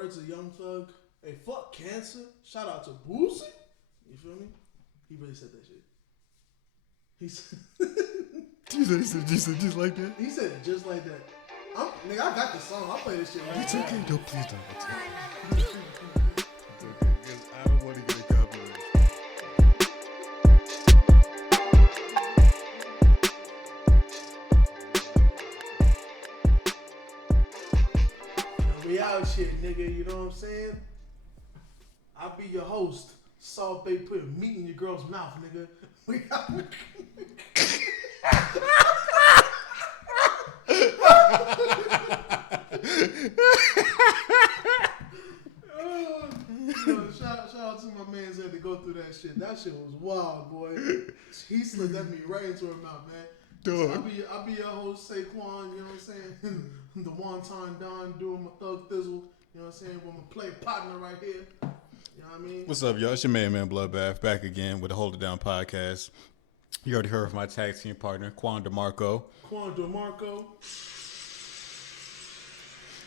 words of Young Thug, hey, fuck cancer. Shout out to Boosie. You feel me? He really said that shit. He said, just like that? He said it just like that. Nigga, I got the song. I'll play this shit right now. It's okay. No, please don't. It's okay. Because I don't want to get a copyright. We out here, nigga. You know what I'm saying? I'll be your host. Salt Bay putting meat in your girl's mouth, nigga. We out. Shout out to my man that had to go through that shit. That shit was wild, boy. He slid that meat right into her mouth, man. So I'll be your host, Saquon, you know what I'm saying? The wonton Don doing my thug thizzle, you know what I'm saying? With my play partner right here. You know what I mean? What's up, y'all? It's your man, Bloodbath, back again with the Hold It Down podcast. You already heard from my tag team partner, Quan DeMarco.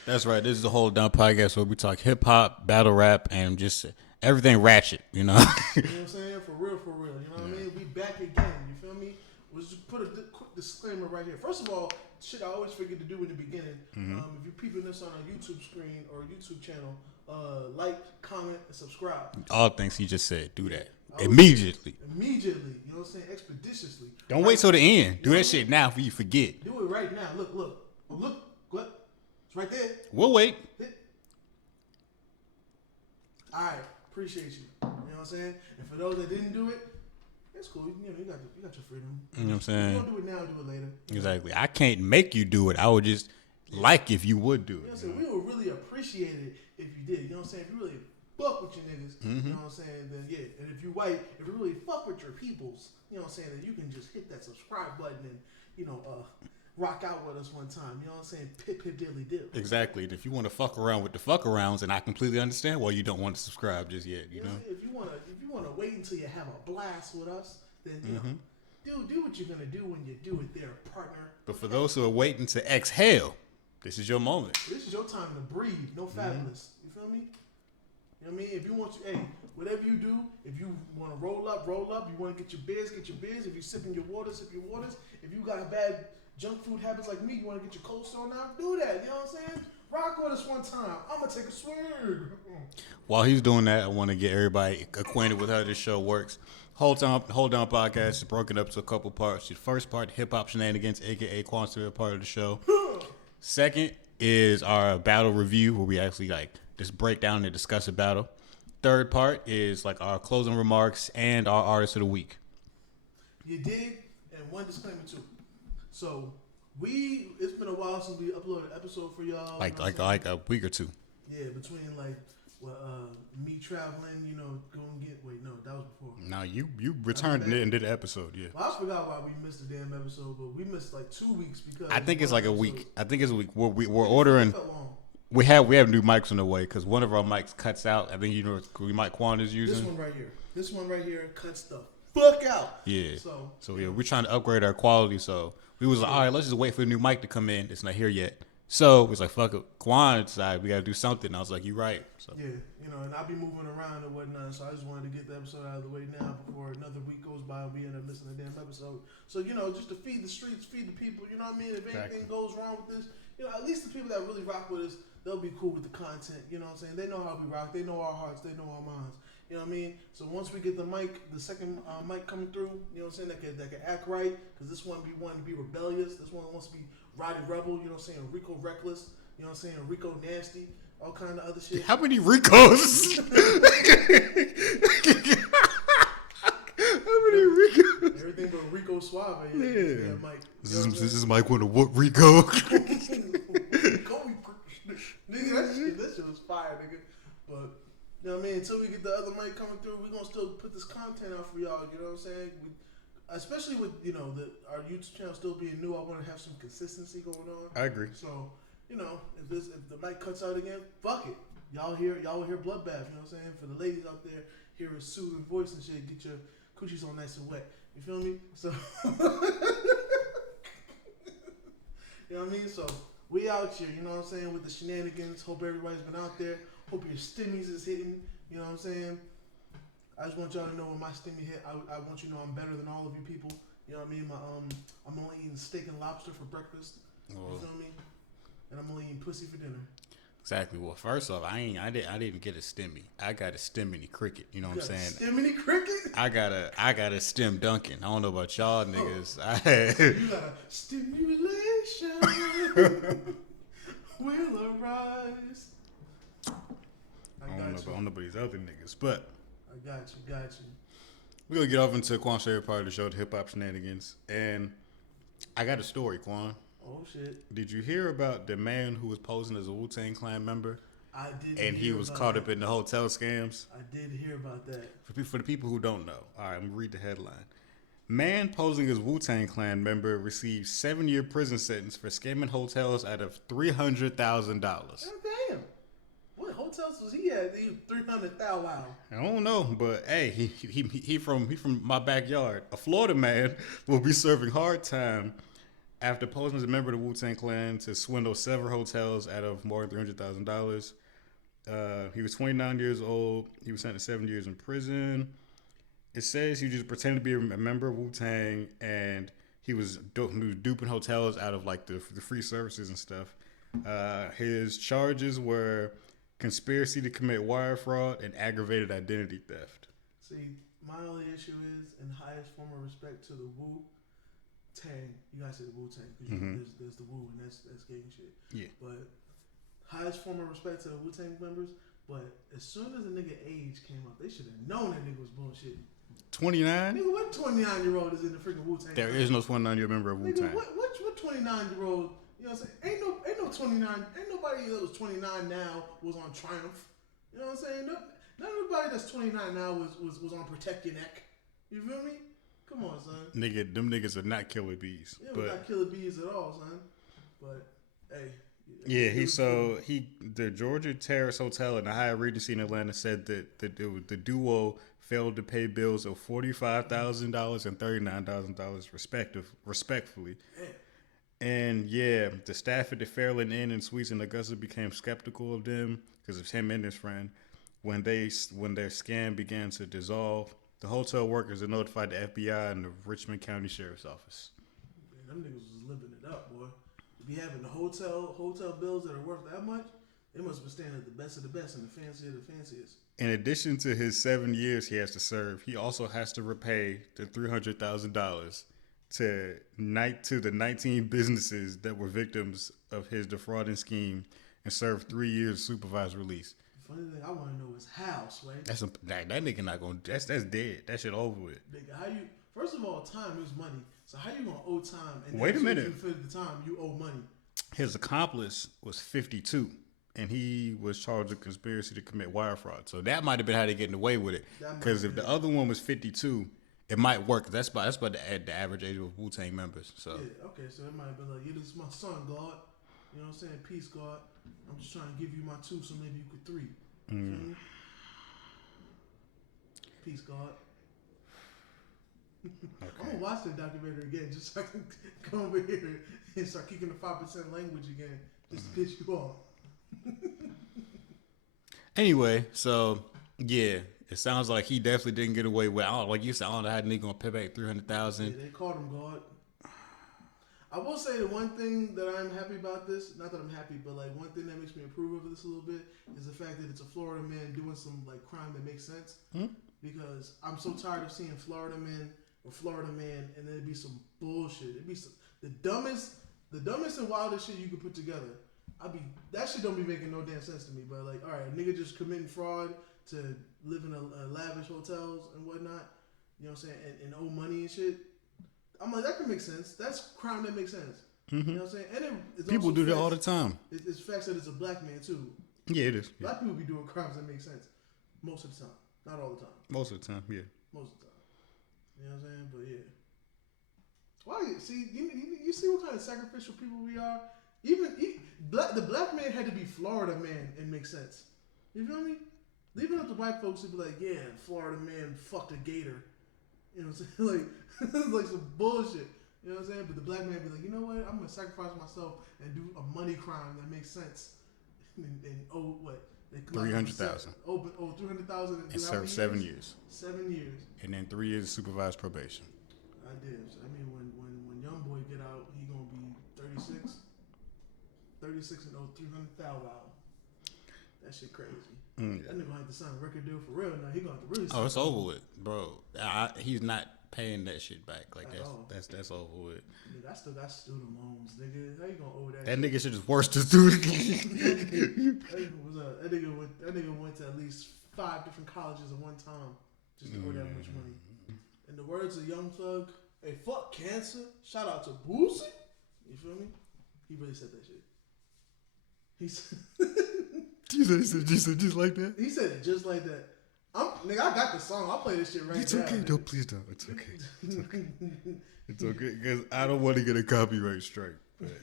That's right. This is the Hold It Down podcast where we talk hip hop, battle rap, and just everything ratchet, you know? You know what I'm saying? For real. You know what I mean? We back again, you feel me? We'll just put a quick disclaimer right here. First of all, shit I always forget to do in the beginning. If you're peeping this on a YouTube screen or a YouTube channel, like, comment, and subscribe. All things he just said. Do that. Immediately. You know what I'm saying? Expeditiously. Don't wait till the end. Do that shit now before you forget. Do it right now. Look. It's right there. We'll wait. All right. Appreciate you. You know what I'm saying? And for those that didn't do it, it's cool. You got your freedom. You know what I'm saying? If you don't do it now, do it later. Exactly. I can't make you do it. I would just like if you would do it. You know what I'm saying? We would really appreciate it if you did. You know what I'm saying? If you really fuck with your niggas, you know what I'm saying? Then yeah. And if you white, if you really fuck with your peoples, you know what I'm saying? Then you can just hit that subscribe button and, rock out with us one time. You know what I'm saying? Pip diddly dip. Exactly. And if you want to fuck around with the fuck arounds, and I completely understand why you don't want to subscribe just yet. You know? If you wanna wait until you have a blast with us, then you know, do what you're gonna do when you do it there, partner. But for those who are waiting to exhale, this is your moment. This is your time to breathe. No fabulous. You feel me? You know what I mean? If you want to, whatever you do, if you want to roll up. You want to get your beers. If you're sipping your water, sip your waters. If you got bad junk food habits like me, you want to get your Cold Stone out, do that. You know what I'm saying? Rock with us one time. I'm going to take a swig. While he's doing that, I want to get everybody acquainted with how this show works. Hold Down podcast is broken up to a couple parts. The first part, hip hop shenanigans, aka Quantity, part of the show. Second is our battle review, where we actually just break down and discuss a battle. Third part is our closing remarks and our artist of the week. You dig? And one disclaimer too. So it's been a while since we uploaded an episode for y'all. Like a week or two. Yeah, between me traveling, go and get. Wait, no, that was before. No, you returned and did the episode, yeah. Well, I forgot why we missed the damn episode, but we missed 2 weeks because I think it's a week. I think it's a week. We're ordering. We have new mics on the way because one of our mics cuts out. I think we mic Quan is using. This one right here cuts the fuck out. Yeah. So yeah, we're trying to upgrade our quality. So we was like, all right, let's just wait for the new mic to come in. It's not here yet. So it's like, fuck it. Quan decided we got to do something. I was like, you're right. So yeah, and I'll be moving around and whatnot. So I just wanted to get the episode out of the way now before another week goes by and we end up missing a damn episode. So just to feed the streets, feed the people. You know what I mean? If anything goes wrong with this, at least the people that really rock with us, they'll be cool with the content. You know what I'm saying? They know how we rock. They know our hearts. They know our minds. You know what I mean? So once we get the second mic coming through, you know what I'm saying, that can act right, because this one wanting to be rebellious. This one wants to be riding rebel, you know what I'm saying, Rico reckless, you know what I'm saying, Rico nasty, all kind of other shit. How many Ricos? How many Ricos? Everything but Rico Suave. Yeah. Mike. This is Mike with a whoop Rico. Nigga, that shit was fire, nigga. But you know what I mean? Until we get the other mic coming through, we're going to still put this content out for y'all, you know what I'm saying? Especially with, our YouTube channel still being new, I want to have some consistency going on. I agree. So, if the mic cuts out again, fuck it. Y'all will hear Bloodbath, you know what I'm saying? For the ladies out there, hear a soothing voice and shit, get your coochies all nice and wet. You feel me? So, you know what I mean? So, we out here, you know what I'm saying, with the shenanigans. Hope everybody's been out there. Hope your stimmies is hitting, you know what I'm saying. I just want y'all to know when my stimmy hit, I want you to know I'm better than all of you people. You know what I mean? I'm only eating steak and lobster for breakfast. You feel me? And I'm only eating pussy for dinner. Exactly. Well, first off, I didn't get a stimmy. I got a stimmy cricket. You know what I'm saying? Stimmy cricket? I got a stim Duncan. I don't know about y'all niggas. You got a stimulation will arise. I don't know about these other niggas, but I got you. We're gonna get off into Quan's favorite part of the show, the hip hop shenanigans, and I got a story, Quan. Oh shit! Did you hear about the man who was posing as a Wu Tang Clan member? I did. And he was caught up in the hotel scams. I did hear about that. For the people who don't know, all right, I'm gonna read the headline. Man posing as Wu Tang Clan member receives 7-year prison sentence for scamming hotels out of $300,000. Damn. What hotels was he at? $300,000. Wow. I don't know, but hey, he from my backyard. A Florida man will be serving hard time after posing as a member of the Wu Tang Clan to swindle several hotels out of more than $300,000. He was 29 years old. He was sentenced to 7 years in prison. It says he just pretended to be a member of Wu Tang, and he was duping hotels out of like the free services and stuff. His charges were conspiracy to commit wire fraud and aggravated identity theft. See, my only issue is, in highest form of respect to the Wu Tang, you guys say the Wu Tang because there's the Wu and that's gang shit. Yeah. But highest form of respect to the Wu Tang members. But as soon as a nigga age came up, they should have known that nigga was bullshit. 29? Nigga, what 29-year-old is in the freaking Wu Tang? There is no 29-year member of Wu Tang. What 29-year-old? You know what I'm saying? Ain't no 29. Ain't nobody that was 29 now was on Triumph. You know what I'm saying? Not everybody that's 29 now was on Protect Your Neck. You feel me? Come on, son. Nigga, them niggas are not killer bees. Yeah, we're not killer bees at all, son. But hey. Yeah, the Georgia Terrace Hotel in the Hyatt Regency in Atlanta said that the duo failed to pay bills of $45,000 and $39,000 respectively. Damn. And yeah, the staff at the Fairland Inn and Suites in Augusta became skeptical of them because of him and his friend. When their scam began to dissolve, the hotel workers had notified the FBI and the Richmond County Sheriff's Office. Man, them niggas was living it up, boy. To be having the hotel bills that are worth that much, they must have been staying at the best of the best and the fanciest of the fanciest. In addition to his 7 years he has to serve, he also has to repay the $300,000 to the 19 businesses that were victims of his defrauding scheme and serve 3 years of supervised release. The funny thing I want to know is how, Sway. That nigga not gonna. That's dead. That shit over with. Nigga, how you? First of all, time is money. So how you gonna owe time? And wait a minute. For the time you owe money. His accomplice was 52, and he was charged with conspiracy to commit wire fraud. So that might have been how they getting away with it. Because if the other one was 52, it might work. That's about the average age of Wu Tang members. So yeah, okay. So it might have been like, yeah, this is my son, God. You know what I'm saying? Peace, God. I'm just trying to give you my 2, so maybe you could 3. Mm. Peace, God. Okay. I'm gonna watch that documentary again just so I can come over here and start kicking the 5% language again, just to piss you off. Anyway, so yeah, it sounds like he definitely didn't get away with. Like you said, I don't know how nigga gonna pay back $300,000. Yeah, they caught him, God. I will say the one thing that I'm happy about this, not that I'm happy, but like one thing that makes me approve of this a little bit is the fact that it's a Florida man doing some like crime that makes sense. Because I'm so tired of seeing Florida man and then it'd be some bullshit. It'd be the dumbest and wildest shit you could put together. That shit don't be making no damn sense to me. But like, all right, a nigga just committing fraud to live in a lavish hotels and whatnot. You know what I'm saying? And owe money and shit. I'm like, that can make sense. That's crime that makes sense. Mm-hmm. You know what I'm saying? And it's people do that all the time. It's facts that it's a black man too. Yeah, it is. Black people be doing crimes that make sense most of the time. Not all the time. Most of the time, yeah. Most of the time. You know what I'm saying? But yeah. Why? See, you see what kind of sacrificial people we are? The black man had to be Florida man and make sense. You feel me? Leaving up to white folks to be like, yeah, Florida man fucked a gator. You know what I'm saying? Like some bullshit. You know what I'm saying? But the black man be like, you know what? I'm gonna sacrifice myself and do a money crime that makes sense. And what? 300,000. Oh, 300,000 and serve 7 years. 7 years. And then 3 years of supervised probation. I did. I mean, when young boy get out, he gonna be 36. 36 and 300,000 out. That shit crazy. Mm. That nigga gonna have to sign a record deal for real now. He gonna have to really. Oh, it's over with, bro. He's not paying that shit back. Like that's over with. Nigga, I still got student loans, nigga. How you gonna owe that? That nigga shit is worse than student. That nigga went to at least 5 different colleges at one time just to owe that much money. In the words of Young Thug, hey, fuck cancer. Shout out to Boosie. You feel me? He really said that shit. He said, just like that. He said it just like that. Nigga, I got the song. I'll play this shit right now. It's okay. No, please don't. It's okay. It's okay. It's okay because I don't want to get a copyright strike. But.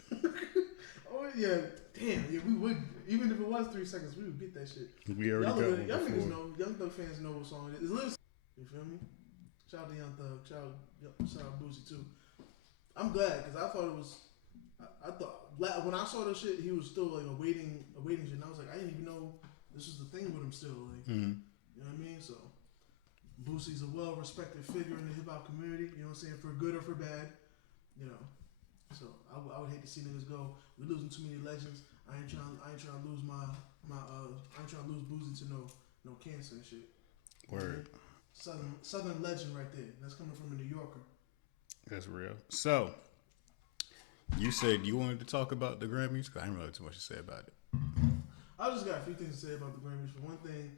Oh yeah, damn. Yeah, we would. Even if it was 3 seconds, we would get that shit. We already got one y'all before. niggas know. Young Thug fans know what song it is. Listen, you feel me? Shout out to Young Thug. Shout out Boosie too. I'm glad because I thought it was. I thought when I saw this shit, he was still like a waiting shit. And I was like, I didn't even know this was the thing with him still. Like, you know what I mean? So, Boosie's a well-respected figure in the hip hop community. You know what I'm saying? For good or for bad, you know. So I would hate to see niggas go. We losing too many legends. I ain't trying to lose I ain't trying to lose Boosie to no cancer and shit. Word. Southern legend right there. That's coming from a New Yorker. That's real. So. You said you wanted to talk about the Grammys? Because I didn't really too much to say about it. I just got a few things to say about the Grammys. For one thing,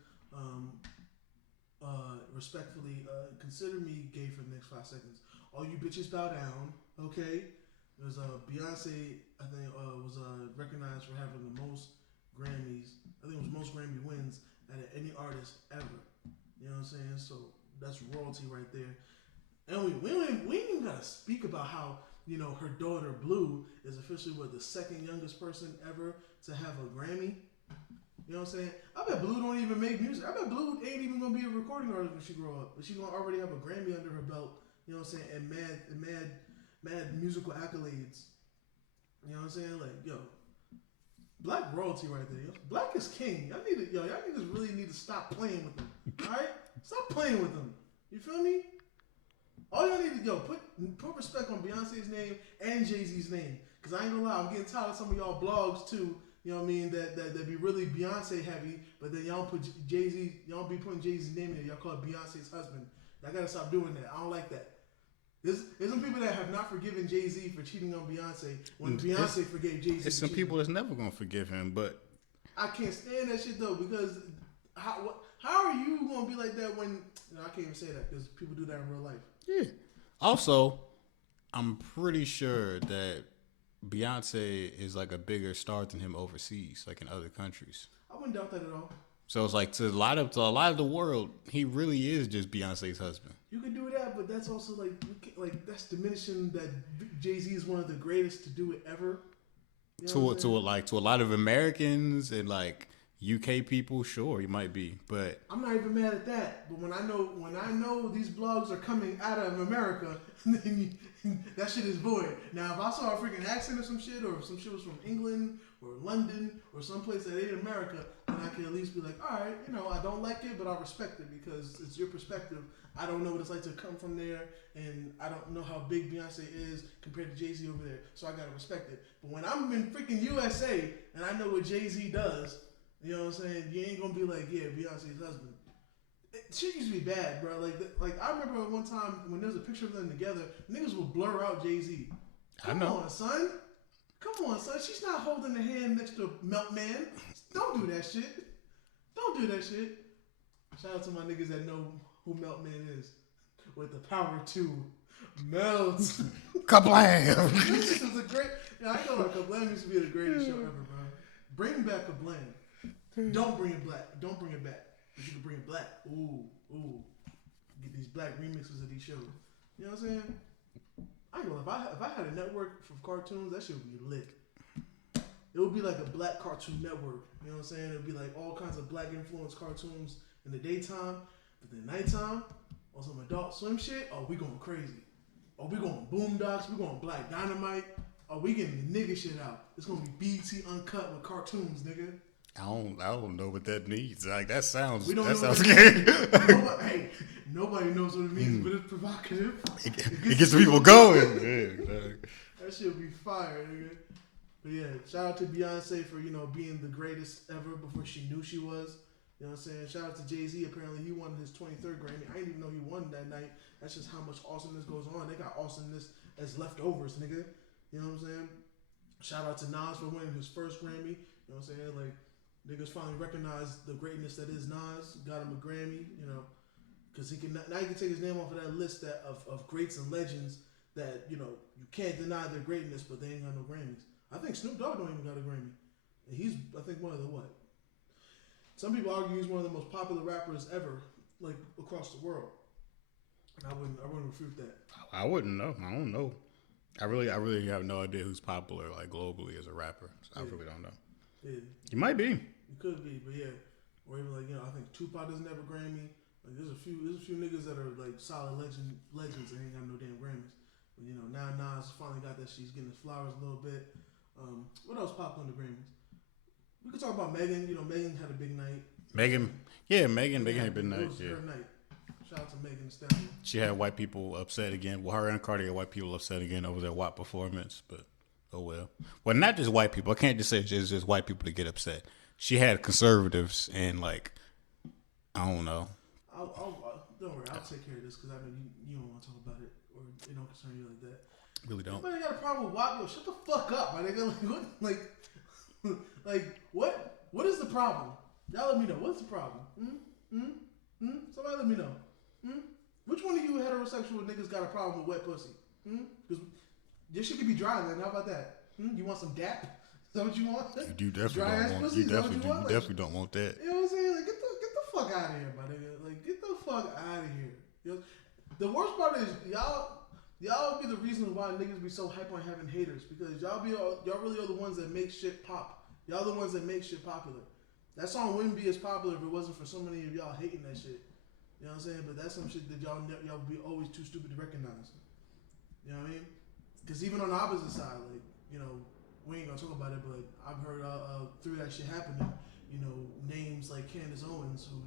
respectfully, consider me gay for the next 5 seconds. All you bitches bow down, okay? There's Beyonce, I think, was recognized for having the most Grammys. I think it was most Grammy wins out of any artist ever. You know what I'm saying? So that's royalty right there. And we ain't even gotta speak about how, you know, her daughter Blue is officially the second youngest person ever to have a Grammy. You know what I'm saying? I bet Blue don't even make music. I bet Blue ain't even gonna be a recording artist when she grow up. But she gonna already have a Grammy under her belt. You know what I'm saying? And mad musical accolades. You know what I'm saying? Like, yo, black royalty right there. Yo. Black is king. Y'all niggas really need to stop playing with them. All right? Stop playing with them. You feel me? All y'all need to put respect on Beyonce's name and Jay-Z's name. Cause I ain't gonna lie, I'm getting tired of some of y'all blogs too. You know what I mean? That be really Beyonce heavy, but then y'all put Jay-Z, y'all be putting Jay-Z's name in there. Y'all call it Beyonce's husband. I gotta stop doing that. I don't like that. There's some people that have not forgiven Jay-Z for cheating on Beyonce when Beyonce forgave Jay-Z. It's some people that's never gonna forgive him, but I can't stand that shit though because how are you gonna be like that when I can't even say that because people do that in real life. Yeah. Also, I'm pretty sure that Beyonce is like a bigger star than him overseas, like in other countries. I wouldn't doubt that at all. So it's like to a lot of the world, he really is just Beyonce's husband. You can do that, but that's also like that's diminishing that Jay-Z is one of the greatest to do it ever. You know to a lot of Americans and like UK people, sure, he might be, but I'm not even mad at that. But when I know these blogs are coming out of America, that shit is void. Now, if I saw a freaking accent or some shit, or if some shit was from England or London or someplace that ain't America, then I can at least be like, all right, you know, I don't like it, but I respect it because it's your perspective. I don't know what it's like to come from there, and I don't know how big Beyonce is compared to Jay-Z over there, so I gotta respect it. But when I'm in freaking USA and I know what Jay-Z does, you know what I'm saying? You ain't gonna be like, yeah, Beyonce's husband. Shit used to be bad, bro. Like I remember one time when there was a picture of them together, niggas would blur out Jay-Z. Come on, son. She's not holding the hand next to Meltman. Don't do that shit. Shout out to my niggas that know who Meltman is. With the power to melt. Kablam! This is a great. I know Kablam used to be the greatest show ever, bro. Bring back Kablam. Don't bring it black. Don't bring it back. If you can bring it black. Ooh. Get these black remixes of these shows. You know what I'm saying? I ain't gonna lie. If I had a network for cartoons, that shit would be lit. It would be like a black cartoon network. You know what I'm saying? It would be like all kinds of black influenced cartoons in the daytime. But then nighttime, on some Adult Swim shit, oh, we going crazy. Oh, we going Boondocks. We going Black Dynamite. Oh, we getting the nigga shit out. It's gonna be BT Uncut with cartoons, nigga. I don't know what that means. Like that sounds scary. Nobody knows what it means, but it's provocative. It gets people going. Yeah, that shit would be fire, nigga. But yeah, shout out to Beyonce for being the greatest ever before she knew she was. You know what I'm saying? Shout out to Jay-Z. Apparently, he won his 23rd Grammy. I didn't even know he won that night. That's just how much awesomeness goes on. They got awesomeness as leftovers, nigga. You know what I'm saying? Shout out to Nas for winning his first Grammy. You know what I'm saying? Like, niggas finally recognize the greatness that is Nas. Got him a Grammy, because now he can take his name off of that list of greats and legends that, you can't deny their greatness, but they ain't got no Grammys. I think Snoop Dogg don't even got a Grammy. And he's, I think, one of the what? Some people argue he's one of the most popular rappers ever, like, across the world. And I wouldn't refute that. I wouldn't know. I don't know. I really have no idea who's popular, like, globally as a rapper. So I really don't know. Yeah. He might be. He could be, but yeah. Or even like, I think Tupac doesn't have a Grammy. Like there's a few niggas that are like solid legends that ain't got no damn Grammys. But now Nas finally got that she's getting his flowers a little bit. What else popped on the Grammys? We could talk about Megan. Megan had a big night. Megan had a big night. It was her night. Shout out to Megan Thee Stallion. She had white people upset again. Well, her and Cardi had white people upset again over their WAP performance, but oh well. Well, not just white people. I can't just say it's just white people to get upset. She had conservatives and like, I don't know. Don't worry, I'll take care of this because I know you don't want to talk about it or it don't concern you like that. Really don't. Nobody got a problem with WAP. Yo, shut the fuck up, my nigga. What is the problem? Y'all let me know. What's the problem? Somebody let me know. Which one of you heterosexual niggas got a problem with wet pussy? Because your shit could be dry then. How about that? You want some DAP? Is that what you want? You definitely don't want that. You know what I'm saying? Like, get the fuck out of here, my nigga. Like, get the fuck out of here. The worst part is y'all be the reason why niggas be so hype on having haters because y'all really are the ones that make shit pop. Y'all the ones that make shit popular. That song wouldn't be as popular if it wasn't for so many of y'all hating that shit. You know what I'm saying? But that's some shit that y'all be always too stupid to recognize. You know what I mean? Because even on the opposite side, like, we ain't gonna talk about it, but I've heard through that shit happening, names like Candace Owens, who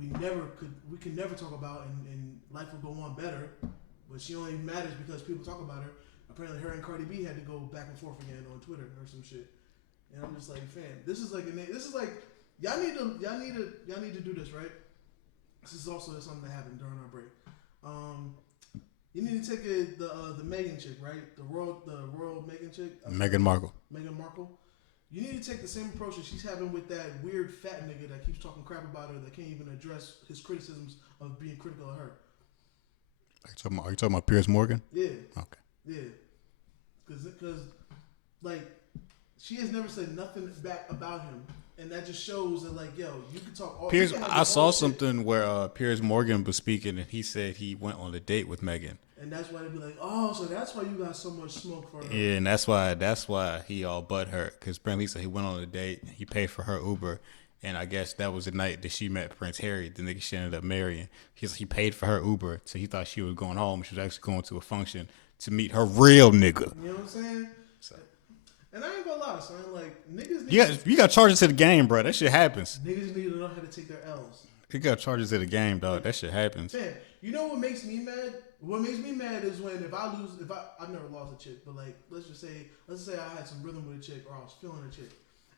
we can never talk about, and life will go on better. But she only matters because people talk about her. Apparently, her and Cardi B had to go back and forth again on Twitter or some shit. And I'm just like, fam, this is like y'all need to do this, right? This is also something that happened during our break. You need to take the Megan chick, right? The royal Megan chick. Meghan Markle. Meghan Markle. You need to take the same approach that she's having with that weird fat nigga that keeps talking crap about her that can't even address his criticisms of being critical of her. Are you talking about Piers Morgan? Yeah. Okay. Yeah. Because like she has never said nothing back about him. And that just shows that, like, yo, you can talk all Piers. I saw something where Piers Morgan was speaking, and he said he went on a date with Megan. And that's why they'd be like, oh, so that's why you got so much smoke for her. Yeah, and that's why he all butthurt. Because apparently he said he went on a date, he paid for her Uber, and I guess that was the night that she met Prince Harry, the nigga she ended up marrying. He paid for her Uber, so he thought she was going home. She was actually going to a function to meet her real nigga. You know what I'm saying? So. And I ain't gonna lie, son. Like, niggas you got charges to the game, bro. That shit happens. Niggas need to know how to take their L's. You got charges to the game, dog. That shit happens. Man, you know what makes me mad? What makes me mad is when I've never lost a chick, but like, let's just say I had some rhythm with a chick or I was feeling a chick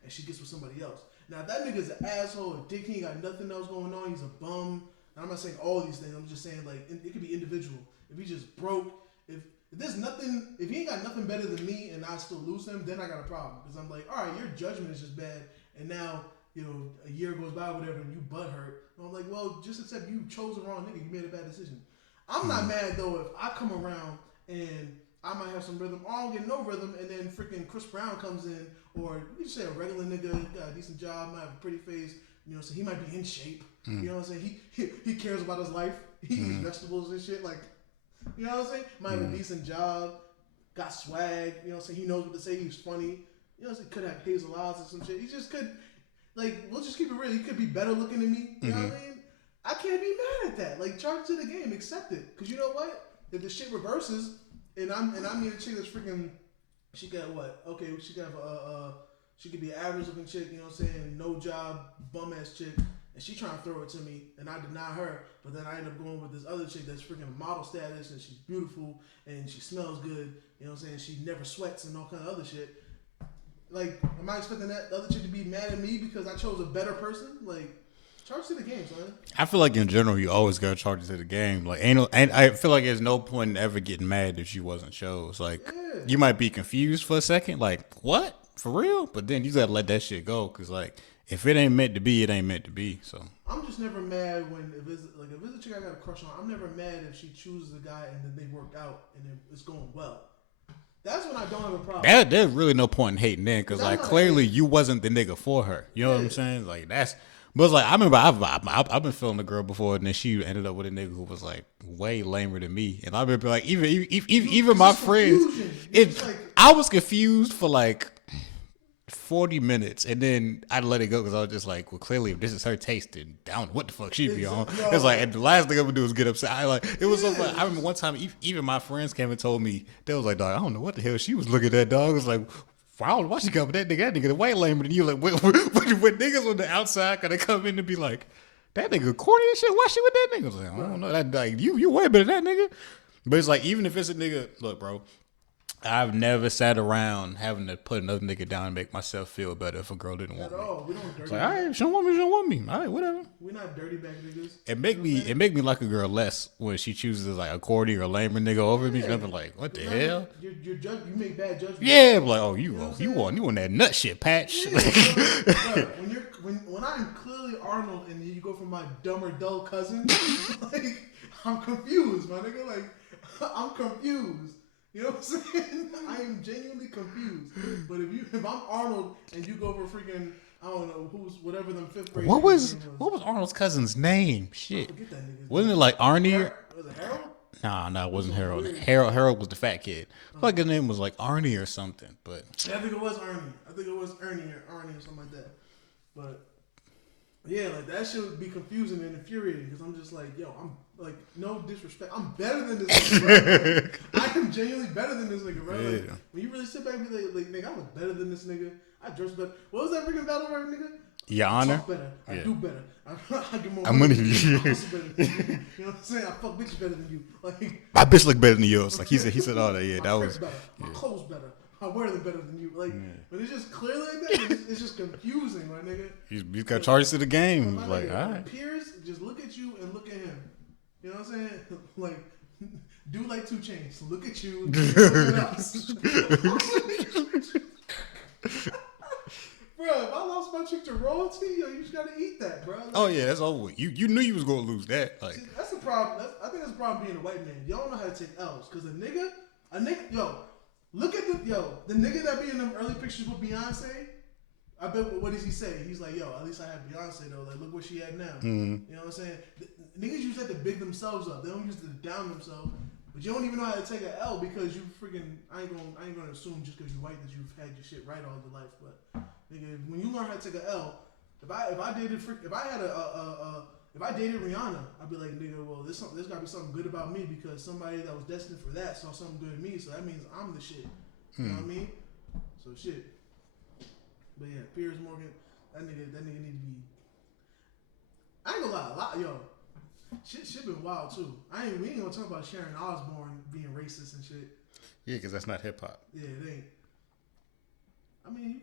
and she gets with somebody else. Now, if that nigga's an asshole, a dick, he ain't got nothing else going on, he's a bum. And I'm not saying all these things, I'm just saying, like, it could be individual. If he just broke, if there's nothing, if he ain't got nothing better than me and I still lose him, then I got a problem. Because I'm like, all right, your judgment is just bad. And now, a year goes by, whatever, and you butt hurt. And I'm like, well, just accept you chose the wrong nigga. You made a bad decision. I'm not mad, though, if I come around and I might have some rhythm, or I don't get no rhythm, and then freaking Chris Brown comes in, or you say a regular nigga, got a decent job, might have a pretty face, so he might be in shape. You know what I'm saying? He cares about his life. He eats vegetables and shit, like, you know what I'm saying? Might have a decent job, got swag, you know what I'm saying? He knows what to say, he's funny. You know what I'm saying? Could have hazel eyes or some shit. He just could, like, we'll just keep it real. He could be better looking than me. You know what I mean? I can't be mad at that. Like, charge to the game, accept it. Because you know what? if the shit reverses, and I meet a chick that's freaking, she got what? Okay, she got she could be an average looking chick, you know what I'm saying? No job, bum ass chick, and she trying to throw it to me, and I deny her, but then I end up going with this other chick that's freaking model status, and she's beautiful, and she smells good, you know what I'm saying? She never sweats and all kind of other shit. Like, am I expecting that the other chick to be mad at me because I chose a better person? Like, charge to the game, son. I feel like in general, you always gotta charge it to the game. Like, I feel like there's no point in ever getting mad if she wasn't chose. Like, you might be confused for a second, like, what? For real? But then you gotta let that shit go, cause like, if it ain't meant to be, it ain't meant to be. So I'm just never mad when if it's a chick I got a crush on. I'm never mad if she chooses a guy and then they work out and it's going well. That's when I don't have a problem. There's really no point in hating then, cause like clearly you wasn't the nigga for her. You know what I'm saying? Like that's. But it's like I remember I've been feeling a girl before, and then she ended up with a nigga who was like way lamer than me. And I remember like even my friends, I was confused for like 40 minutes, and then I let it go because I was just like, well, clearly if this is her taste, then I don't know what the fuck she be on. It's like, and the last thing I'm gonna do is get upset. It was so funny. I remember one time even my friends came and told me, they was like, dog, I don't know what the hell she was looking at, dog. It was like, wow, why she come with that nigga? That nigga the way lamer than you. Like, when niggas on the outside gonna come in and be like, that nigga corny and shit, why she with that nigga? I was like, I don't know, that like you way better than that nigga. But it's like, even if it's a nigga, look, bro, I've never sat around having to put another nigga down and make myself feel better if a girl didn't want me. We don't dirty. It's like, all right, she don't want me. All right, whatever. We're not dirty back niggas. It make me like a girl less when she chooses like a corny or lamer nigga over me. I'm like, what the hell? You make bad judgments. Yeah, I'm like, oh, you on that nut shit, Patch. Yeah, when I'm clearly Arnold and you go for my dumb or dull cousin, like I'm confused, my nigga. Like I'm confused. You know what I'm saying? I am genuinely confused. But if I'm Arnold and you go for freaking, I don't know who's whatever them fifth grade. What was Arnold's cousin's name? Shit, wasn't it like Arnie? Was it Harold? Nah, it wasn't Harold. Harold was the fat kid. I feel like his name was like Arnie or something. But yeah, I think it was Ernie. I think it was Ernie or something like that. But yeah, like that shit would be confusing and infuriating because I'm just like, yo, I'm like, no disrespect, I'm better than this nigga, bro. I am genuinely better than this nigga, bro. Like, when you really sit back and be like, nigga, I was better than this nigga. I dress better. What was that freaking battle rap, nigga? Your Honor? I talk better. I do better. I get more money than you. You know what I'm saying? I fuck bitches better than you. Like my bitch look better than yours. Like he said all that. Yeah, that was better. My clothes better. I wear them better than you. Like, but it's just clearly like that. It's just confusing, my nigga. You got charged to the game. Like, nigga, all right. Peers just look at you and look at him. You know what I'm saying? Like, do like 2 Chainz. Look at you. Look at us. Bro, if I lost my chick to royalty, yo, you just gotta eat that, bro. Like, oh yeah, that's over. You knew you was gonna lose that. Like, see, that's the problem. I think that's the problem being a white man. Y'all don't know how to take L's, cause a nigga, yo, look at the nigga that be in them early pictures with Beyonce. I bet what does he say? He's like, yo, at least I have Beyonce though. Like, look where she at now. Mm-hmm. You know what I'm saying? Niggas use that to big themselves up. They don't use it to down themselves. But you don't even know how to take an L because you freaking. I ain't gonna assume just because you're white that you've had your shit right all your life. But nigga, when you learn how to take an L, if I dated Rihanna, I'd be like, nigga, well, there's gotta be something good about me because somebody that was destined for that saw something good in me. So that means I'm the shit. You know what I mean? So shit. But yeah, Piers Morgan, that nigga need to be. I ain't gonna lie, yo. Shit been wild too. We ain't gonna talk about Sharon Osbourne being racist and shit. yeah, because that's not hip hop. Yeah, it ain't. I mean,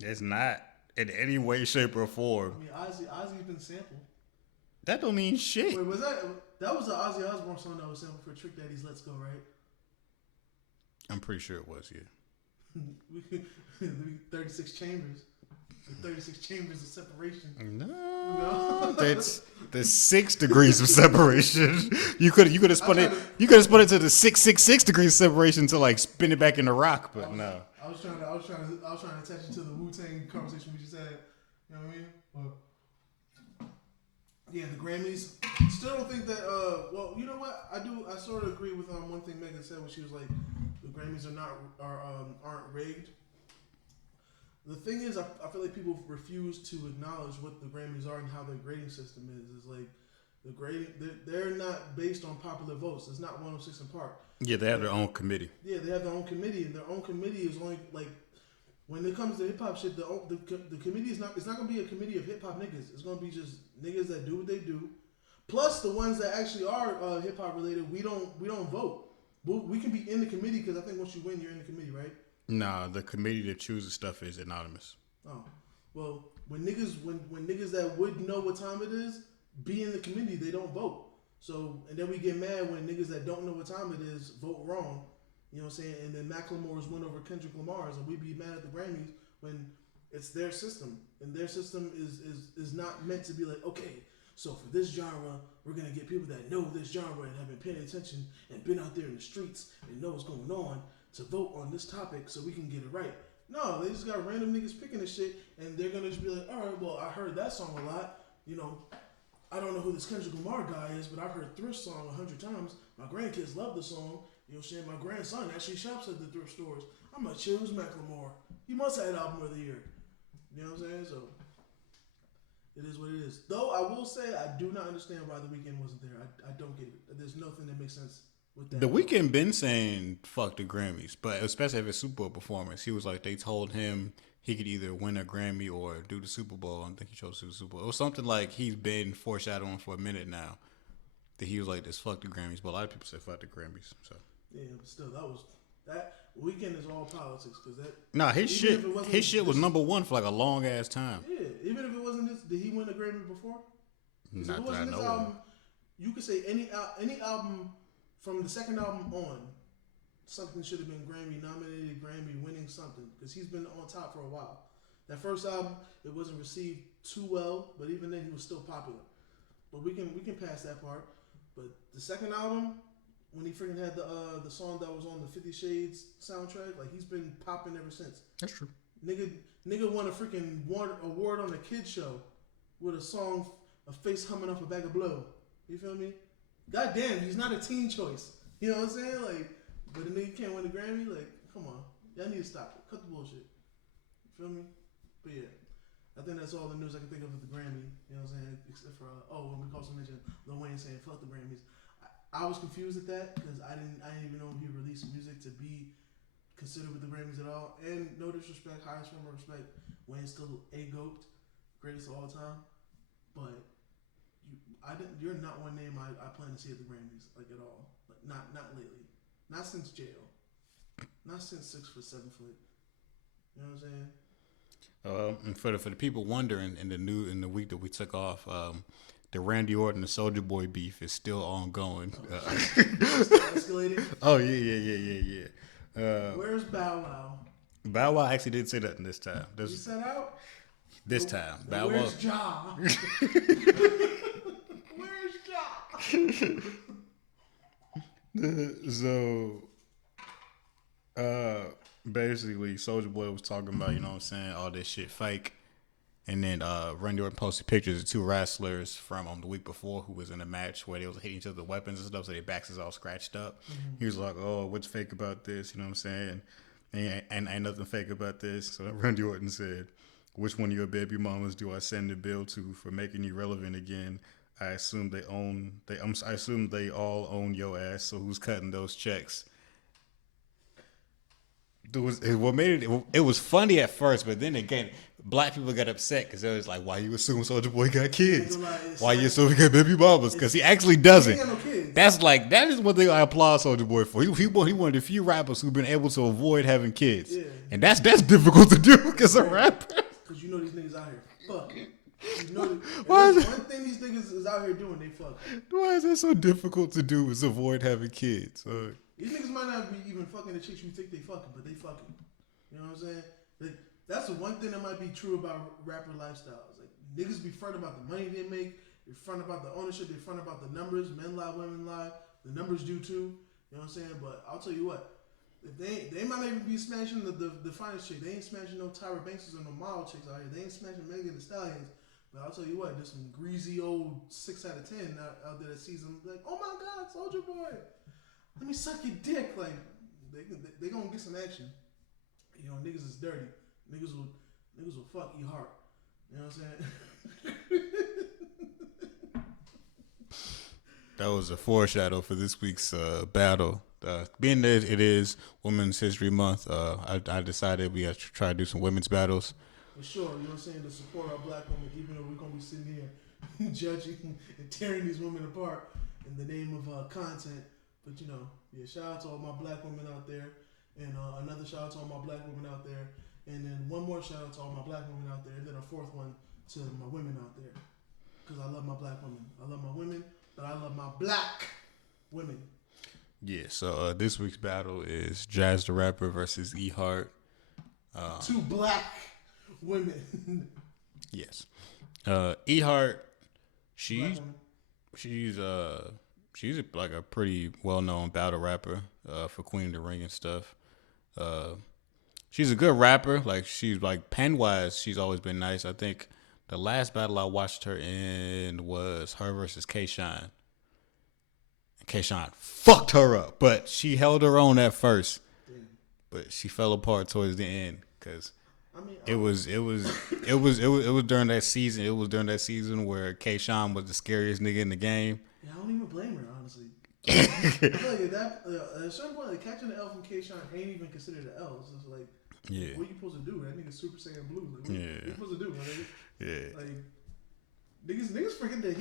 It's not in any way, shape, or form. I mean, Ozzy's been sampled. That don't mean shit. Wait, was that was the Ozzy Osbourne song that was sampled for Trick Daddy's "Let's Go," right? I'm pretty sure it was. Yeah. 36 chambers. The 36 chambers of separation. No, that's the 6 degrees of separation. You could have spun it. You could have spun it to the 666 degrees of separation to like spin it back in the rock, but no. I was trying to attach you to the Wu Tang conversation we just had. You know what I mean? Yeah, the Grammys. Still don't think that. Well, you know what? I do. I sort of agree with one thing Megan said when she was like, the Grammys aren't rigged. The thing is, I feel like people refuse to acknowledge what the Grammys are and how their grading system is. It's like, The grading, they're not based on popular votes. It's not 106 in Park. Yeah, they have their own committee. Yeah, they have their own committee, and their own committee is only like when it comes to hip hop shit. The committee is not. It's not gonna be a committee of hip hop niggas. It's gonna be just niggas that do what they do. Plus the ones that actually are hip hop related. We don't vote. We can be in the committee because I think once you win, you're in the committee, right? Nah, the committee that chooses stuff is anonymous. Oh, well, when niggas that would know what time it is be in the committee, they don't vote. So, and then we get mad when niggas that don't know what time it is vote wrong. You know what I'm saying? And then Macklemore's win over Kendrick Lamar's, and we be mad at the Grammys when it's their system, and their system is not meant to be like, okay, so for this genre, we're gonna get people that know this genre and have been paying attention and been out there in the streets and know what's going on to vote on this topic so we can get it right. No, they just got random niggas picking this shit, and they're gonna just be like, all right, well, I heard that song a lot. You know, I don't know who this Kendrick Lamar guy is, but I've heard Thrift Song 100 times. My grandkids love the song. You know what I'm saying? My grandson actually shops at the thrift stores. I'm gonna choose Macklemore. He must have had album of the year. You know what I'm saying? So it is what it is. Though I will say I do not understand why The Weeknd wasn't there. I don't get it. There's nothing that makes sense with that. The Weeknd been saying fuck the Grammys, but especially if it's Super Bowl performance, he was like they told him he could either win a Grammy or do the Super Bowl. I think he chose to do the Super Bowl. It was something like he's been foreshadowing for a minute now that he was like this fuck the Grammys, but a lot of people say fuck the Grammys. So yeah, but still that Weeknd is all politics because that. Nah, his shit was number one for like a long ass time. Yeah, even if it wasn't this, did he win a Grammy before? Not that I know. Album, you could say any album from the second album on, something should have been Grammy nominated, Grammy winning something because he's been on top for a while. That first album, it wasn't received too well, but even then he was still popular. But we can pass that part. But the second album, when he freaking had the song that was on the 50 Shades soundtrack, like he's been popping ever since. That's true. Nigga won a freaking award on a kids show with a song, a face humming off a bag of blow. You feel me? God damn, he's not a teen choice. You know what I'm saying? Like, but the nigga can't win a Grammy. Like, come on, y'all need to stop it. Cut the bullshit. You feel me? But yeah, I think that's all the news I can think of with the Grammy. You know what I'm saying? Except for when we also mentioned Lil Wayne saying fuck the Grammys. I was confused at that because I didn't even know he released music to be considered with the Grammys at all. And no disrespect, highest form of respect, Wayne's still a GOAT, greatest of all time. But you're not one name I plan to see at the Grammys like at all. Like, not lately. Not since jail. Not since 6 foot, 7 foot. You know what I'm saying? And for the people wondering, in the week that we took off, the Randy Orton and Soulja Boy beef is still ongoing. Still escalating. Oh yeah. Where's Bow Wow? Bow Wow actually didn't say that this time. He set out. This time, Bow Wow. Where's Ja? Where's Ja? So, basically, Soulja Boy was talking about, you know what I'm saying, all this shit fake. And then Randy Orton posted pictures of two wrestlers from the week before who was in a match where they was hitting each other with weapons and stuff, so their backs is all scratched up. Mm-hmm. He was like, oh, what's fake about this? You know what I'm saying? And ain't nothing fake about this. So Randy Orton said, which one of your baby mamas do I send the bill to for making you relevant again? I assume I assume they all own your ass, so who's cutting those checks? It was funny at first, but then again, black people got upset because it was like, why you assume Soulja Boy got kids? Why you assume he got baby mamas? Because he actually doesn't. He ain't got no kids. That is one thing I applaud Soulja Boy for. He one of the few rappers who've been able to avoid having kids. Yeah. And that's difficult to do because a rapper. Because you know these niggas out here fucking. You know, one thing these niggas is out here doing, they fucking. Why is that so difficult to do? Is avoid having kids? These niggas might not be even fucking the chicks you think they fucking, but they fucking. You know what I'm saying? That's the one thing that might be true about rapper lifestyles. Like niggas be front about the money they make, they front about the ownership, they front about the numbers. Men lie, women lie. The numbers do too. You know what I'm saying? But I'll tell you what, if they might not even be smashing the finest chick. They ain't smashing no Tyra Banks or no model chicks out here. They ain't smashing Megan Thee Stallions. But I'll tell you what, there's some greasy old 6 out of 10 out there that sees them like, oh my God, Soulja Boy, let me suck your dick. Like they gonna get some action. You know, niggas is dirty. Niggas will fuck E-Hart. You know what I'm saying? That was a foreshadow for this week's battle. Being that it is Women's History Month, I decided we have to try to do some women's battles. For sure, you know what I'm saying, to support our black women, even though we're going to be sitting here judging and tearing these women apart in the name of content. But, you know, yeah, shout out to all my black women out there. And another shout out to all my black women out there. And then one more shout out to all my black women out there. And then a fourth one to my women out there. Because I love my black women. I love my women, but I love my black women. Yeah, so this week's battle is Jaz The Rapper versus E-Hart. Two black women. Yes. E-Hart, she's like a pretty well-known battle rapper for Queen of the Ring and stuff. She's a good rapper. Like, she's like pen-wise, she's always been nice. I think the last battle I watched her in was her versus K-Shine. K-Shine fucked her up, but she held her own at first. Damn. But she fell apart towards the end because it was during that season. It was during that season where K-Shine was the scariest nigga in the game. Yeah, I don't even blame her, honestly. I feel like at a certain point, like, catching the L from K-Shine ain't even considered an L. It's just like, yeah, what are you supposed to do? That nigga Super Saiyan Blue. Like, what are you supposed to do, man? Yeah. Like, niggas forget that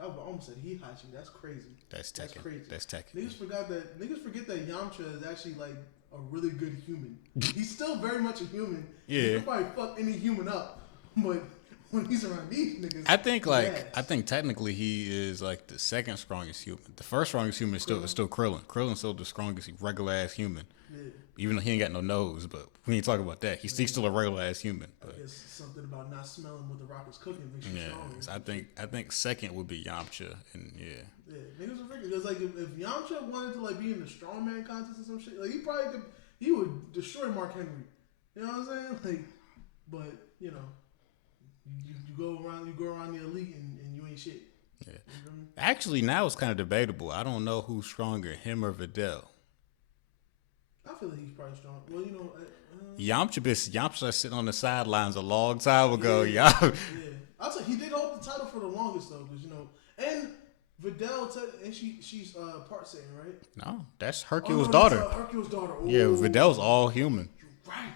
I almost said he hot you. That's crazy. That's crazy. That's Tekken. Niggas forget that Yamcha is actually like a really good human. He's still very much a human. Yeah. He can probably fuck any human up, but when he's around these niggas, I think technically he is like the second strongest human. The first strongest human is still Krillin. Krillin's still the strongest regular ass human. Yeah. Even though he ain't got no nose, but we ain't talking about that. He's still a regular ass human. But I guess something about not smelling what the rock is cooking makes you strong. So I think second would be Yamcha, and yeah, niggas are freaking. Because like if Yamcha wanted to like be in the strongman contest or some shit, like he would destroy Mark Henry. You know what I'm saying? Like, but you know, you go around the elite and you ain't shit. Yeah. You know what I mean? Actually, now it's kind of debatable. I don't know who's stronger, him or Vidal. I feel like he's probably strong. Well, you know, Yamcha sitting on the sidelines a long time ago. Yeah. I'll tell you, he did hold the title for the longest though, because you know, and Vidal and she's part Saiyan, right? No, that's Hercule's daughter. Hercule's daughter. Ooh. Yeah, Vidal's all human. You're right.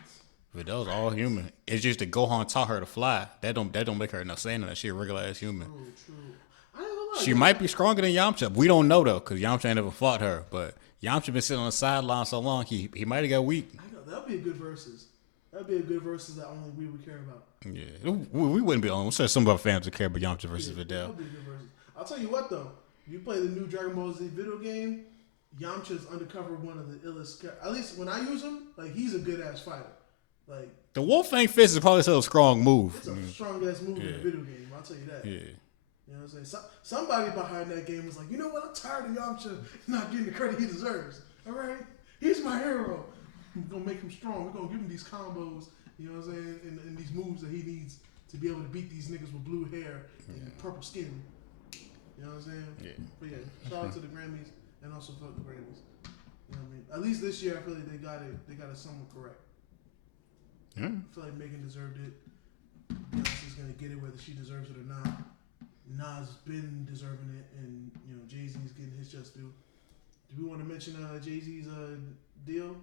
Vidal's all human. It's just that Gohan taught her to fly. That don't make her enough Saiyan. That she a regular ass human. True. I don't know. She might be stronger than Yamcha. We don't know though, because Yamcha ain't never fought her, but. Yamcha been sitting on the sideline so long, he might have got weak. I know, that'd be a good versus. That'd be a good versus that only we would care about. Yeah, we wouldn't be on. I'm sure some of our fans would care about Yamcha versus Vidal. That'd be a good versus. I'll tell you what though, you play the new Dragon Ball Z video game, Yamcha's undercover one of the illest. At least when I use him, like he's a good ass fighter. Like the Wolfang Fist is probably still a strong move. It's a strong ass move in the video game. I'll tell you that. Yeah. You know what I'm saying? Somebody behind that game was like, you know what? I'm tired of Yamcha not getting the credit he deserves. All right? He's my hero. We're going to make him strong. We're going to give him these combos, you know what I'm saying, and these moves that he needs to be able to beat these niggas with blue hair and purple skin. You know what I'm saying? Yeah. But yeah, shout out to the Grammys and also fuck the Grammys. You know what I mean? At least this year, I feel like they got it somewhat correct. I feel like Megan deserved it. Beyonce's going to get it whether she deserves it or not. Nas been deserving it, and you know Jay-Z's getting his just due. Do we want to mention Jay-Z's deal?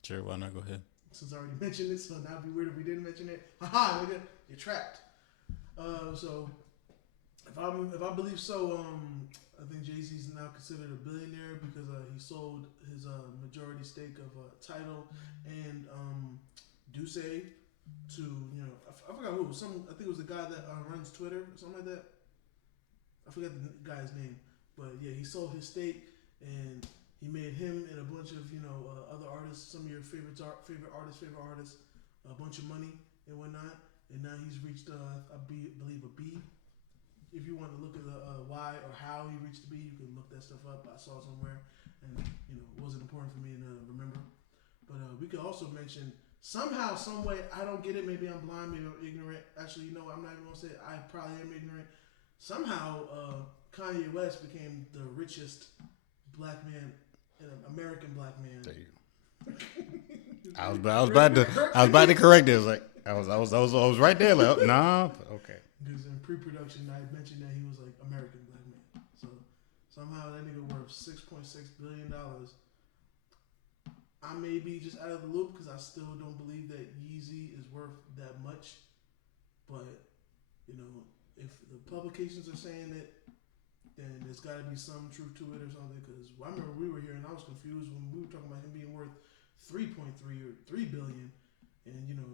Sure, why not? Go ahead. Since I already mentioned it, so now it'd be weird if we didn't mention it. Haha, nigga, you're trapped. So if I believe so, I think Jay-Z's now considered a billionaire because he sold his majority stake of Tidal and Duce to, you know, I forgot who. I think it was the guy that runs Twitter or something like that. I forgot the guy's name, but yeah, he sold his stake and he made him and a bunch of, you know, other artists, some of your favorite artists, a bunch of money and whatnot. And now he's reached, I believe, a B. If you want to look at the why or how he reached the B, you can look that stuff up. I saw it somewhere, and you know, it wasn't important for me to remember. But we could also mention. Somehow, some way, I don't get it. Maybe I'm blind, maybe I'm ignorant. Actually, you know, I'm not even gonna say it. I probably am ignorant. Somehow, Kanye West became the richest black man, American black man. There you go. I was about to correct this. Like I was right there. Like, nah, okay. Because in pre-production, I mentioned that he was like American black man. So somehow that nigga worth $6.6 billion. I may be just out of the loop because I still don't believe that Yeezy is worth that much. But, you know, if the publications are saying it, then there's got to be some truth to it or something. Because I remember we were here and I was confused when we were talking about him being worth 3.3 or 3 billion. And, you know,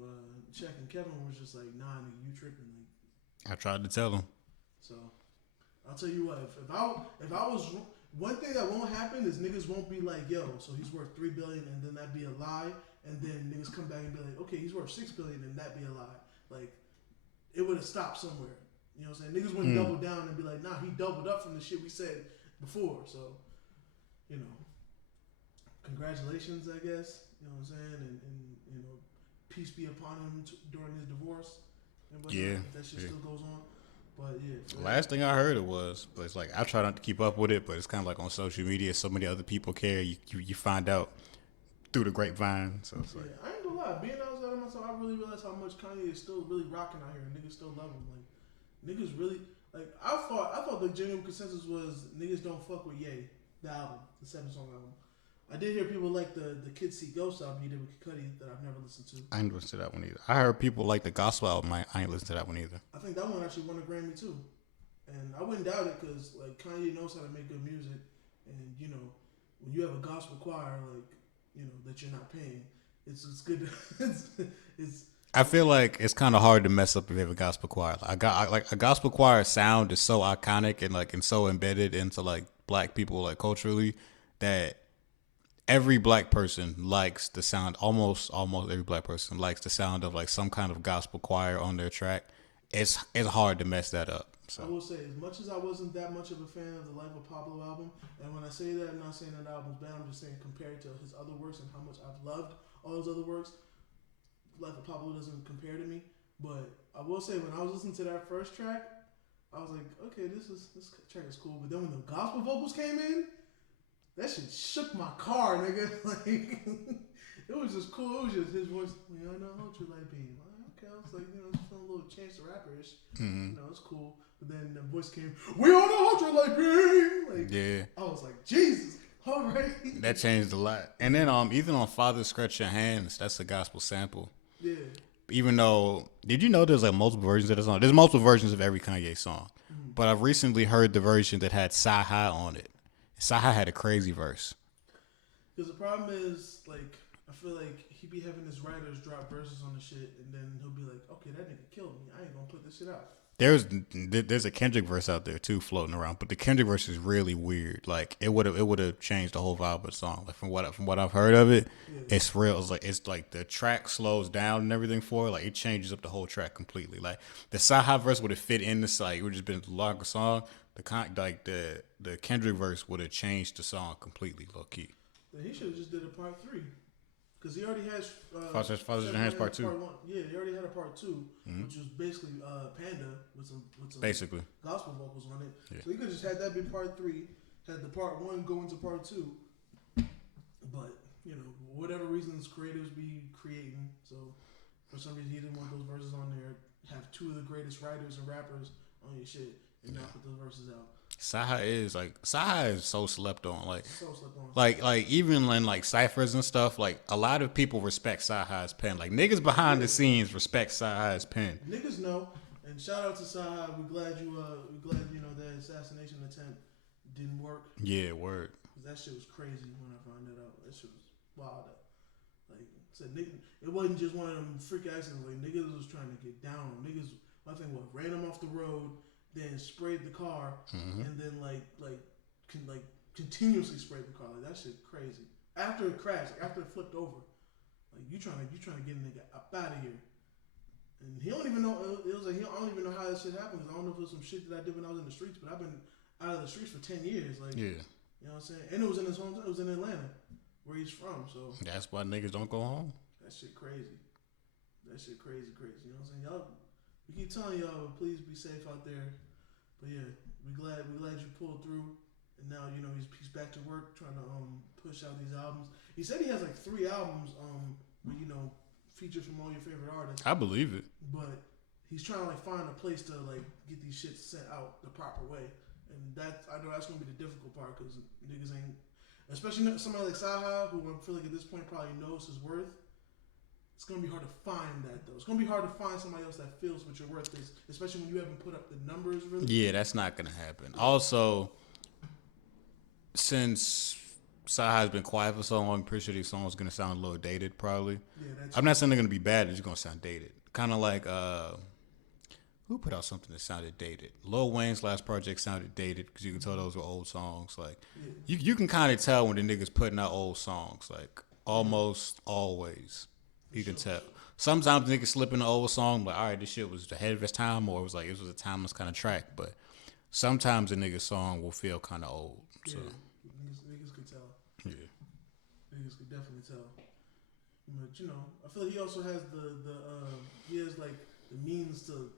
Check and Kevin was just like, nah, nigga, you tripping. Like, I tried to tell him. So, I'll tell you what, if I was, one thing that won't happen is niggas won't be like, yo, so he's worth 3 billion and then that'd be a lie. And then niggas come back and be like, okay, he's worth 6 billion and that'd be a lie. Like, it would have stopped somewhere. You know what I'm saying? Niggas wouldn't double down and be like, nah, he doubled up from the shit we said before. So, you know, congratulations, I guess. You know what I'm saying? And you know, peace be upon him during his divorce. And that shit still goes on. But yeah. Last thing I heard was, but it's like I try not to keep up with it, but it's kind of like on social media. So many other people care. You find out through the grapevine. So it's like, I ain't gonna lie. Being outside of myself, I really realized how much Kanye is still really rocking out here, and niggas still love him. Like niggas really like. I thought the general consensus was niggas don't fuck with Ye, the album, the 7-song album. I did hear people like the Kids See Ghosts album he did with Cudi that I've never listened to. I ain't listened to that one either. I heard people like the gospel album. I ain't listened to that one either. I think that one actually won a Grammy too, and I wouldn't doubt it because like Kanye knows how to make good music, and you know when you have a gospel choir like you know that you're not paying, it's good. It's. I feel like it's kind of hard to mess up if you have a gospel choir. Like a gospel choir sound is so iconic and so embedded into like black people like culturally that every black person likes the sound. Almost every black person likes the sound of like some kind of gospel choir on their track. It's hard to mess that up. So I will say, as much as I wasn't that much of a fan of the Life of Pablo album, and when I say that, I'm not saying that album's bad. I'm just saying compared to his other works and how much I've loved all his other works, Life of Pablo doesn't compare to me. But I will say, when I was listening to that first track, I was like, okay, this track is cool. But then when the gospel vocals came in, that shit shook my car, nigga. Like, it was just cool. It was just his voice. You know, I know what you like being. Okay, I was like, you know, just feeling a little Chance the Rapper-ish. You know, it's cool. But then the voice came, we all know what you like being. Like, yeah, I was like, Jesus. All right. That changed a lot. And then even on Father Scratch Your Hands, that's a gospel sample. Yeah. Even though, did you know there's like multiple versions of the song? There's multiple versions of every Kanye song. But I've recently heard the version that had Souljah on it. Souljah had a crazy verse. Because the problem is, like, I feel like he be having his writers drop verses on the shit, and then he'll be like, okay, that nigga killed me. I ain't gonna put this shit out. There's a Kendrick verse out there too floating around, but the Kendrick verse is really weird. Like it would have changed the whole vibe of the song. Like from what I've heard of it, it's real. It's like the track slows down and everything for it. Like it changes up the whole track completely. Like the Souljah verse would have fit in this. Like it would have just been a longer song. The Kendrick verse would have changed the song completely, low key. Then he should have just did a part 3. Because he already has Father's Your Hands Part 2. Yeah, he already had a part 2, which was basically Panda with some basically gospel vocals on it. Yeah. So he could have just had that be part 3, had the part 1 go into part 2. But you know, whatever reasons creatives be creating, so for some reason he didn't want those verses on there. Have 2 of the greatest writers and rappers on your shit and not put those verses out. Souljah is so slept on. Like, so slept on. Like even in like ciphers and stuff, like a lot of people respect Souljah's pen. Like niggas behind the scenes respect Souljah's pen. Niggas know, and shout out to Souljah. We glad you know that assassination attempt didn't work. Yeah, word. That shit was crazy when I found that out. That shit was wild. Like said, it wasn't just one of them freak accidents. Like niggas was trying to get down. Niggas, I think ran him off the road. Then sprayed the car, and then continuously sprayed the car. Like that shit crazy. After it crashed, after it flipped over, like you trying to get a nigga up out of here. And he don't even know. It was like I don't even know how that shit happened. Cause I don't know if it was some shit that I did when I was in the streets. But I've been out of the streets for 10 years. Like you know what I'm saying. And it was in his hometown. It was in Atlanta, where he's from. So that's why niggas don't go home. That shit crazy. You know what I'm saying? Y'all. We keep telling y'all, please be safe out there. But yeah, we glad you pulled through, and now you know he's back to work trying to push out these albums. He said he has like 3 albums with you know features from all your favorite artists. I believe it. But he's trying to like find a place to like get these shits sent out the proper way, And I know that's gonna be the difficult part because niggas ain't, especially somebody like Souljah, who I feel like at this point probably knows his worth. It's gonna be hard to find that though. It's gonna be hard to find somebody else that feels what your worth is, especially when you haven't put up the numbers really. Yeah, that's not gonna happen. Also, since Souljah's been quiet for so long, I'm pretty sure these songs are gonna sound a little dated. Probably. Yeah, I'm not saying they're gonna be bad. They're just gonna sound dated. Kind of like who put out something that sounded dated? Lil Wayne's last project sounded dated because you can tell those were old songs. Like you can kind of tell when the niggas putting out old songs. Like almost always, you can tell. Sometimes niggas slip in an old song, like all right, this shit was ahead of its time, or it was a timeless kind of track. But sometimes a nigga's song will feel kind of old. So. Yeah, niggas could tell. Yeah, niggas could definitely tell. But I feel like he also has he has like the means to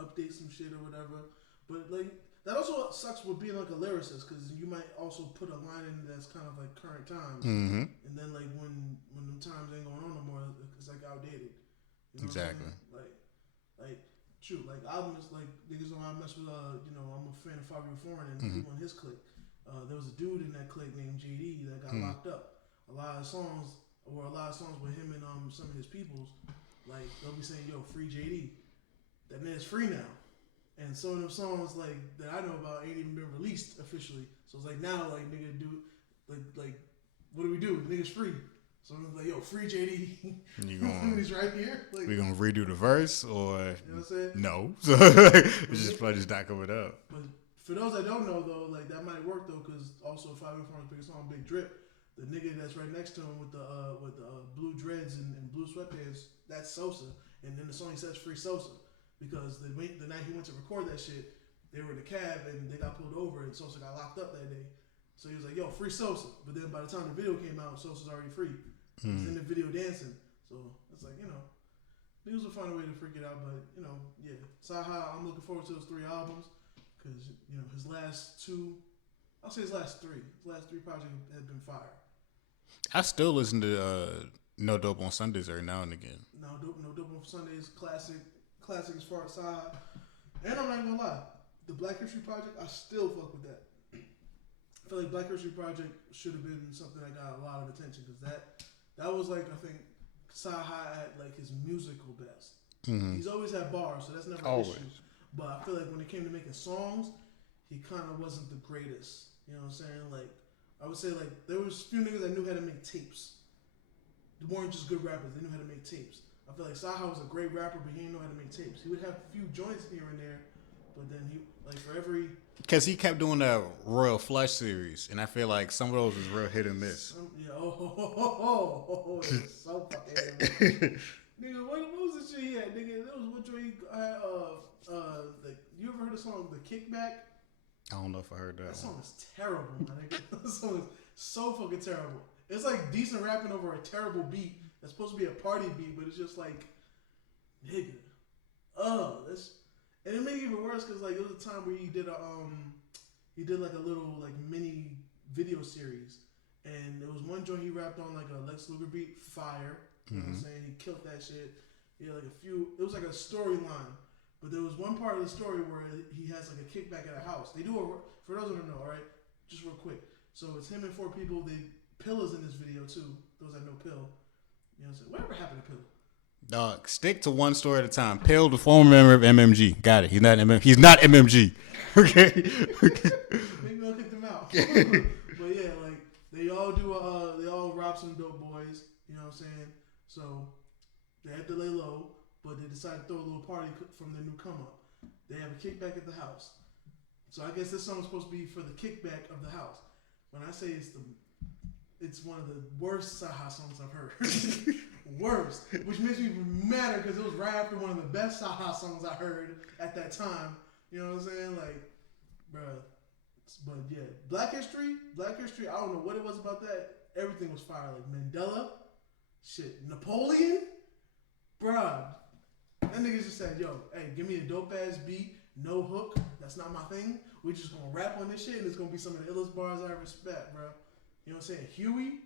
update some shit or whatever. But like that also sucks with being like a lyricist because you might also put a line in that's kind of like current times, and then like when them times ain't going on no more, it's like outdated. Exactly. Like shoot, like albums like niggas know how I mess with. I'm a fan of Fabio Foreign and he on his clique. There was a dude in that clique named JD that got locked up. A lot of songs with him and some of his peoples, like they'll be saying, "Yo, free JD." That man's free now, and some of them songs like that I know about ain't even been released officially. So it's like now, like nigga, do like what do we do? Nigga's free. So I'm like, yo, free JD. He's right here. Like, we gonna redo the verse or you know what I'm saying? No, so it's just not coming up. But for those that don't know though, like that might work though, because also Fabio Foreign's biggest song, Big Drip, the nigga that's right next to him with the blue dreads and blue sweatpants, that's Sosa, and then the song he says free Sosa. Because the night he went to record that shit, they were in the cab and they got pulled over and Sosa got locked up that day. So he was like, yo, free Sosa. But then by the time the video came out, Sosa's already free. He's in the video dancing. So it's like, niggas will find a way to freak it out. But, yeah. Souljah, I'm looking forward to those 3 albums. Because, his last 2, I'll say his last 3. His last 3 projects have been fire. I still listen to No Dope on Sundays every now and again. No Dope on Sundays, classic as far as Souljah. And I'm not even gonna lie, the Black History Project, I still fuck with that. I feel like Black History Project should have been something that got a lot of attention because that was like, I think Souljah at like his musical best. He's always had bars, so that's never an issue. But I feel like when it came to making songs, he kind of wasn't the greatest. You know what I'm saying? Like I would say like there was a few niggas that knew how to make tapes. They weren't just good rappers; they knew how to make tapes. I feel like Souljah was a great rapper, but he didn't know how to make tapes. He would have a few joints here and there, but then he, like for every... Because he kept doing the Royal Flush series, and I feel like some of those was real hit and miss. It's so fucking hit and miss. Nigga, what was the shit he had? Nigga, that was what he had, you ever heard the song The Kickback? I don't know if I heard that. That song is terrible, my nigga. That song is so fucking terrible. It's like decent rapping over a terrible beat. That's supposed to be a party beat, but it's just like, nigga, and it made it even worse because like it was a time where he did like a little like mini video series, and there was one joint he rapped on like a Lex Luger beat, fire. You know what I'm saying? He killed that shit. He had like it was like a storyline, but there was one part of the story where he has like a kickback at a house. They do for those who don't know, all right, just real quick. So it's him and 4 people. Pill is in this video too. Those that know Pill. You know what I'm saying? Whatever happened to Pill? Dog, stick to one story at a time. Pill, the former member of MMG. Got it. He's not MMG. Okay. Maybe I'll kick them out. But yeah, like they all rob some dope boys. You know what I'm saying? So they had to lay low, but they decided to throw a little party from their new come up. They have a kickback at the house. So I guess this song is supposed to be for the kickback of the house. When I say it's one of the worst Souljah songs I've heard. Worst. Which makes me even madder because it was right after one of the best Souljah songs I heard at that time. You know what I'm saying? Like, bruh. But yeah, Black History, I don't know what it was about that. Everything was fire. Like Mandela, shit, Napoleon, bruh. That nigga just said, yo, hey, give me a dope ass beat, no hook. That's not my thing. We just gonna rap on this shit and it's gonna be some of the illest bars I respect, bruh. You know what I'm saying? Huey,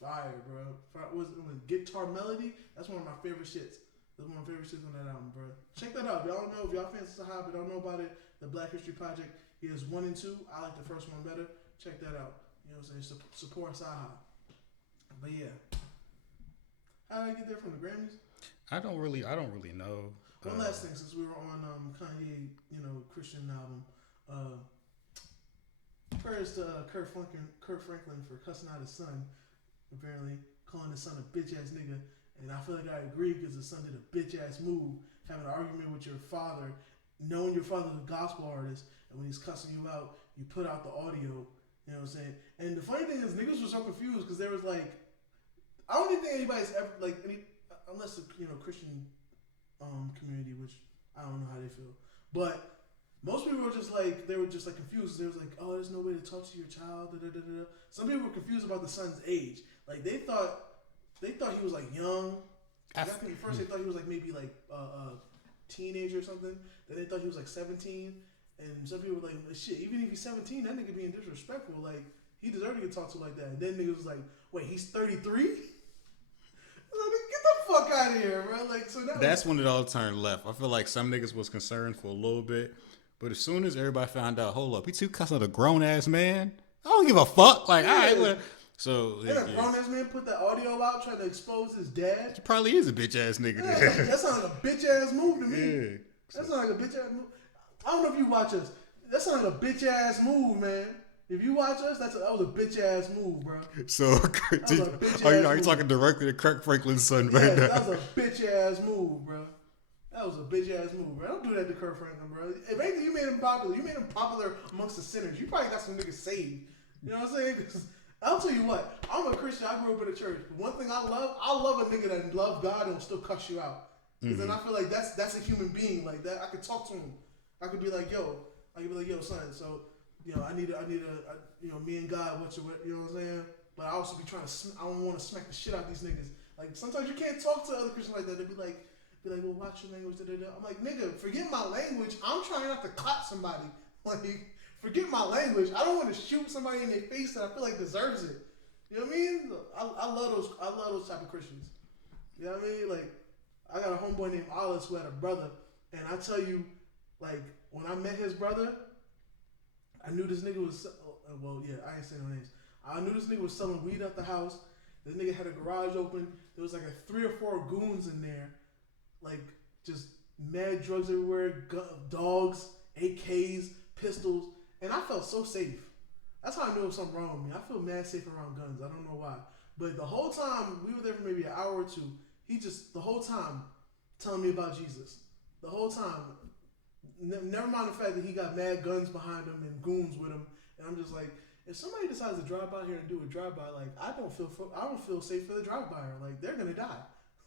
fire, bro. Was Guitar Melody? That's one of my favorite shits. That's one of my favorite shit on that album, bro. Check that out. If y'all don't know, if y'all fans of Souljah but don't know about it, the Black History Project, he has 1 and 2. I like the first one better. Check that out. You know what I'm saying? Support Souljah. But yeah. How did I get there from the Grammys? I don't really know. One last thing, since we were on Kanye, Christian album. Prayers to Kurt Franklin for cussing out his son, apparently calling his son a bitch ass nigga. And I feel like I agree because the son did a bitch ass move, having an argument with your father, knowing your father's a gospel artist, and when he's cussing you out, you put out the audio. You know what I'm saying? And the funny thing is, niggas were so confused because there was like, I don't even think anybody's ever unless the Christian community, which I don't know how they feel, but most people were just like, they were just like confused. They was like, oh, there's no way to talk to your child. Da, da, da, da. Some people were confused about the son's age. Like they thought he was like young. I think at first they thought he was like maybe like a teenager or something. Then they thought he was like 17. And some people were like, shit, even if he's 17, that nigga being disrespectful. Like he deserved to get talked to like that. And then niggas was like, wait, he's 33? Get the fuck out of here, bro. Like, so that's when it all turned left. I feel like some niggas was concerned for a little bit, but as soon as everybody found out, hold up, he too cussing at a grown ass man. I don't give a fuck. Like, all right, well, so and a grown ass man put that audio out trying to expose his dad. He probably is a bitch ass nigga. Yeah, that sounds like a bitch ass move to me. Yeah. That sounds like a bitch ass move. I don't know if you watch us. That sounds like a bitch ass move, man. If you watch us, that was a bitch ass move, bro. So, are you talking directly to Kirk Franklin's son right now? That was a bitch ass move, bro. That was a bitch ass move, bro. Don't do that to Kirk Franklin, bro. If anything, you made him popular. You made him popular amongst the sinners. You probably got some niggas saved. You know what I'm saying? Because I'll tell you what, I'm a Christian. I grew up in a church. But one thing I love a nigga that love God and will still cuss you out. Because then I feel like that's a human being like that. I could talk to him. I could be like, yo, son. So, I need a, me and God, you know what I'm saying? But I also be trying to, I don't want to smack the shit out these niggas. Like, sometimes you can't talk to other Christians like that. They'll be like, well, watch your language, da-da-da. I'm like, nigga, forget my language. I'm trying not to clap somebody. Like, forget my language. I don't want to shoot somebody in their face that I feel like deserves it. You know what I mean? I love those type of Christians. You know what I mean? Like, I got a homeboy named Alice who had a brother, and I tell you, like, when I met his brother, I knew this nigga was, I ain't saying no names. I knew this nigga was selling weed at the house. This nigga had a garage open. There was like 3 or 4 goons in there. Like, just mad drugs everywhere, dogs, AKs, pistols. And I felt so safe. That's how I knew there was something wrong with me. I feel mad safe around guns. I don't know why. But the whole time, we were there for maybe an hour or two. He just, the whole time, telling me about Jesus. The whole time. Never mind the fact that he got mad guns behind him and goons with him. And I'm just like, if somebody decides to drive by here and do a drive-by, like, I don't feel safe for the drive-byer. Like, they're going to die.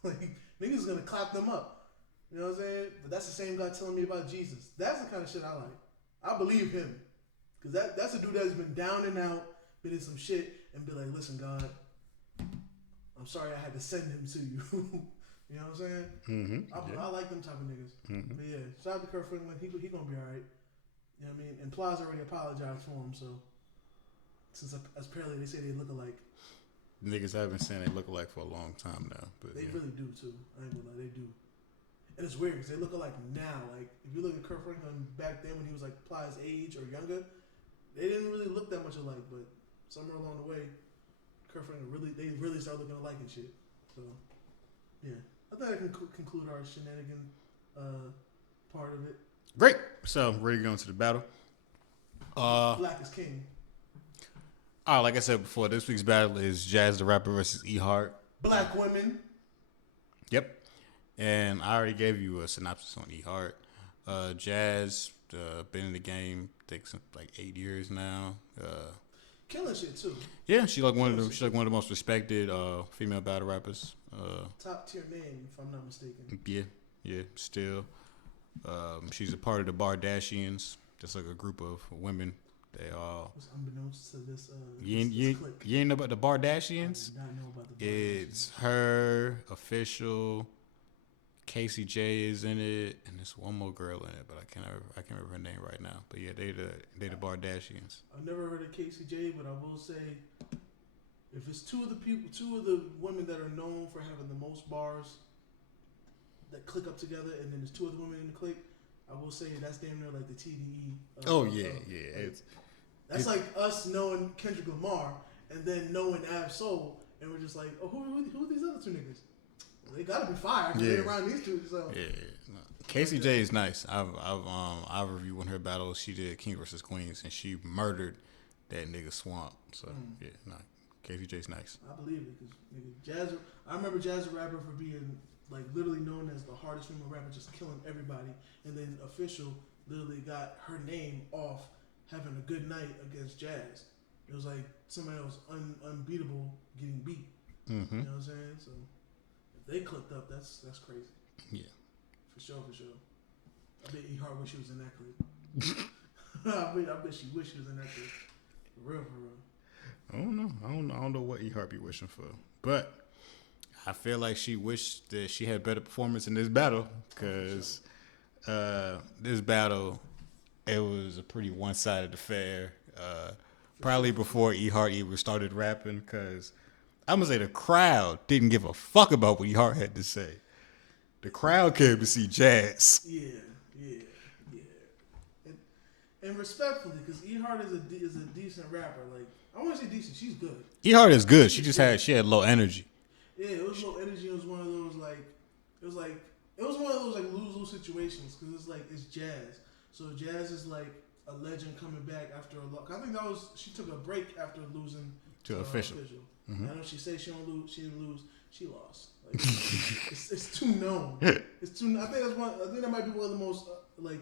Like, niggas going to clap them up. You know what I'm saying? But that's the same guy telling me about Jesus. That's the kind of shit I like. I believe him. Because that's a dude that's been down and out, been in some shit, and be like, listen, God, I'm sorry I had to send him to you. You know what I'm saying? Mm-hmm. I like them type of niggas. Mm-hmm. But yeah, shout out to Kurt Franklin. He gonna be all right. You know what I mean? And Plies already apologized for him, so since apparently they say they look alike. Niggas have been saying they look alike for a long time now. But they really do too. I ain't gonna lie, they do. And it's weird because they look alike now. Like if you look at Kurt Franklin back then when he was like Plies' age or younger, they didn't really look that much alike. But somewhere along the way, Kurt Franklin really started looking alike and shit. So yeah. I think I can conclude our shenanigan part of it. Great. So, ready to go into the battle. Black is king. All right, like I said before, this week's battle is Jaz The Rapper versus E-Hart. Black women. Yep. And I already gave you a synopsis on E-Hart. Jaz, been in the game, I think, like 8 years now. Killing shit too. Yeah, she's like one of the most respected female battle rappers. Top tier name, if I'm not mistaken. Yeah, still. She's a part of the Bardashians. That's like a group of women. They all. What's unbeknownst to this? You ain't know about the Bardashians? I did not know about the Bardashians. It's her, Official, Casey J is in it, and there's one more girl in it, but I can't remember her name right now. But yeah, they the Bardashians. I've never heard of Casey J, but I will say, if it's two of the women that are known for having the most bars, that click up together, and then there's two other women in the clique. I will say that's damn near like the TDE. That's like us knowing Kendrick Lamar and then knowing Ab Soul, and we're just like, oh, who are these other two niggas? Well, they gotta be fire because they're around these two. So Casey J is nice. I've reviewed one of her battles. She did King versus Queens, and she murdered that nigga Swamp. So Casey J's nice. I believe it because I remember Jaz The Rapper for being like literally known as the hardest female rapper, just killing everybody, and then Official literally got her name off having a good night against Jazz. It was like somebody else unbeatable getting beat. Mm-hmm. You know what I'm saying? So if they clicked up, that's crazy. Yeah. For sure. I bet E-Hart wish she was in that clip. I bet she wish she was in that clip. For real. I don't know. I don't know what E-Hart be wishing for. But I feel like she wished that she had better performance in this battle because this battle, it was a pretty one-sided affair. Probably before E-Hart even started rapping, because I'm going to say the crowd didn't give a fuck about what E-Hart had to say. The crowd came to see Jazz. Yeah. And respectfully, because E-Hart is a decent rapper. Like, I want to say decent. She's good. E-Hart is good. She had low energy. Yeah, it was low energy. It was one of those lose-lose situations because it's Jazz. So Jazz is like a legend coming back after a loss. I think she took a break after losing to Official. Mm-hmm. I know she said she didn't lose. She lost. Like, it's too known. It's too. I think that might be one of the most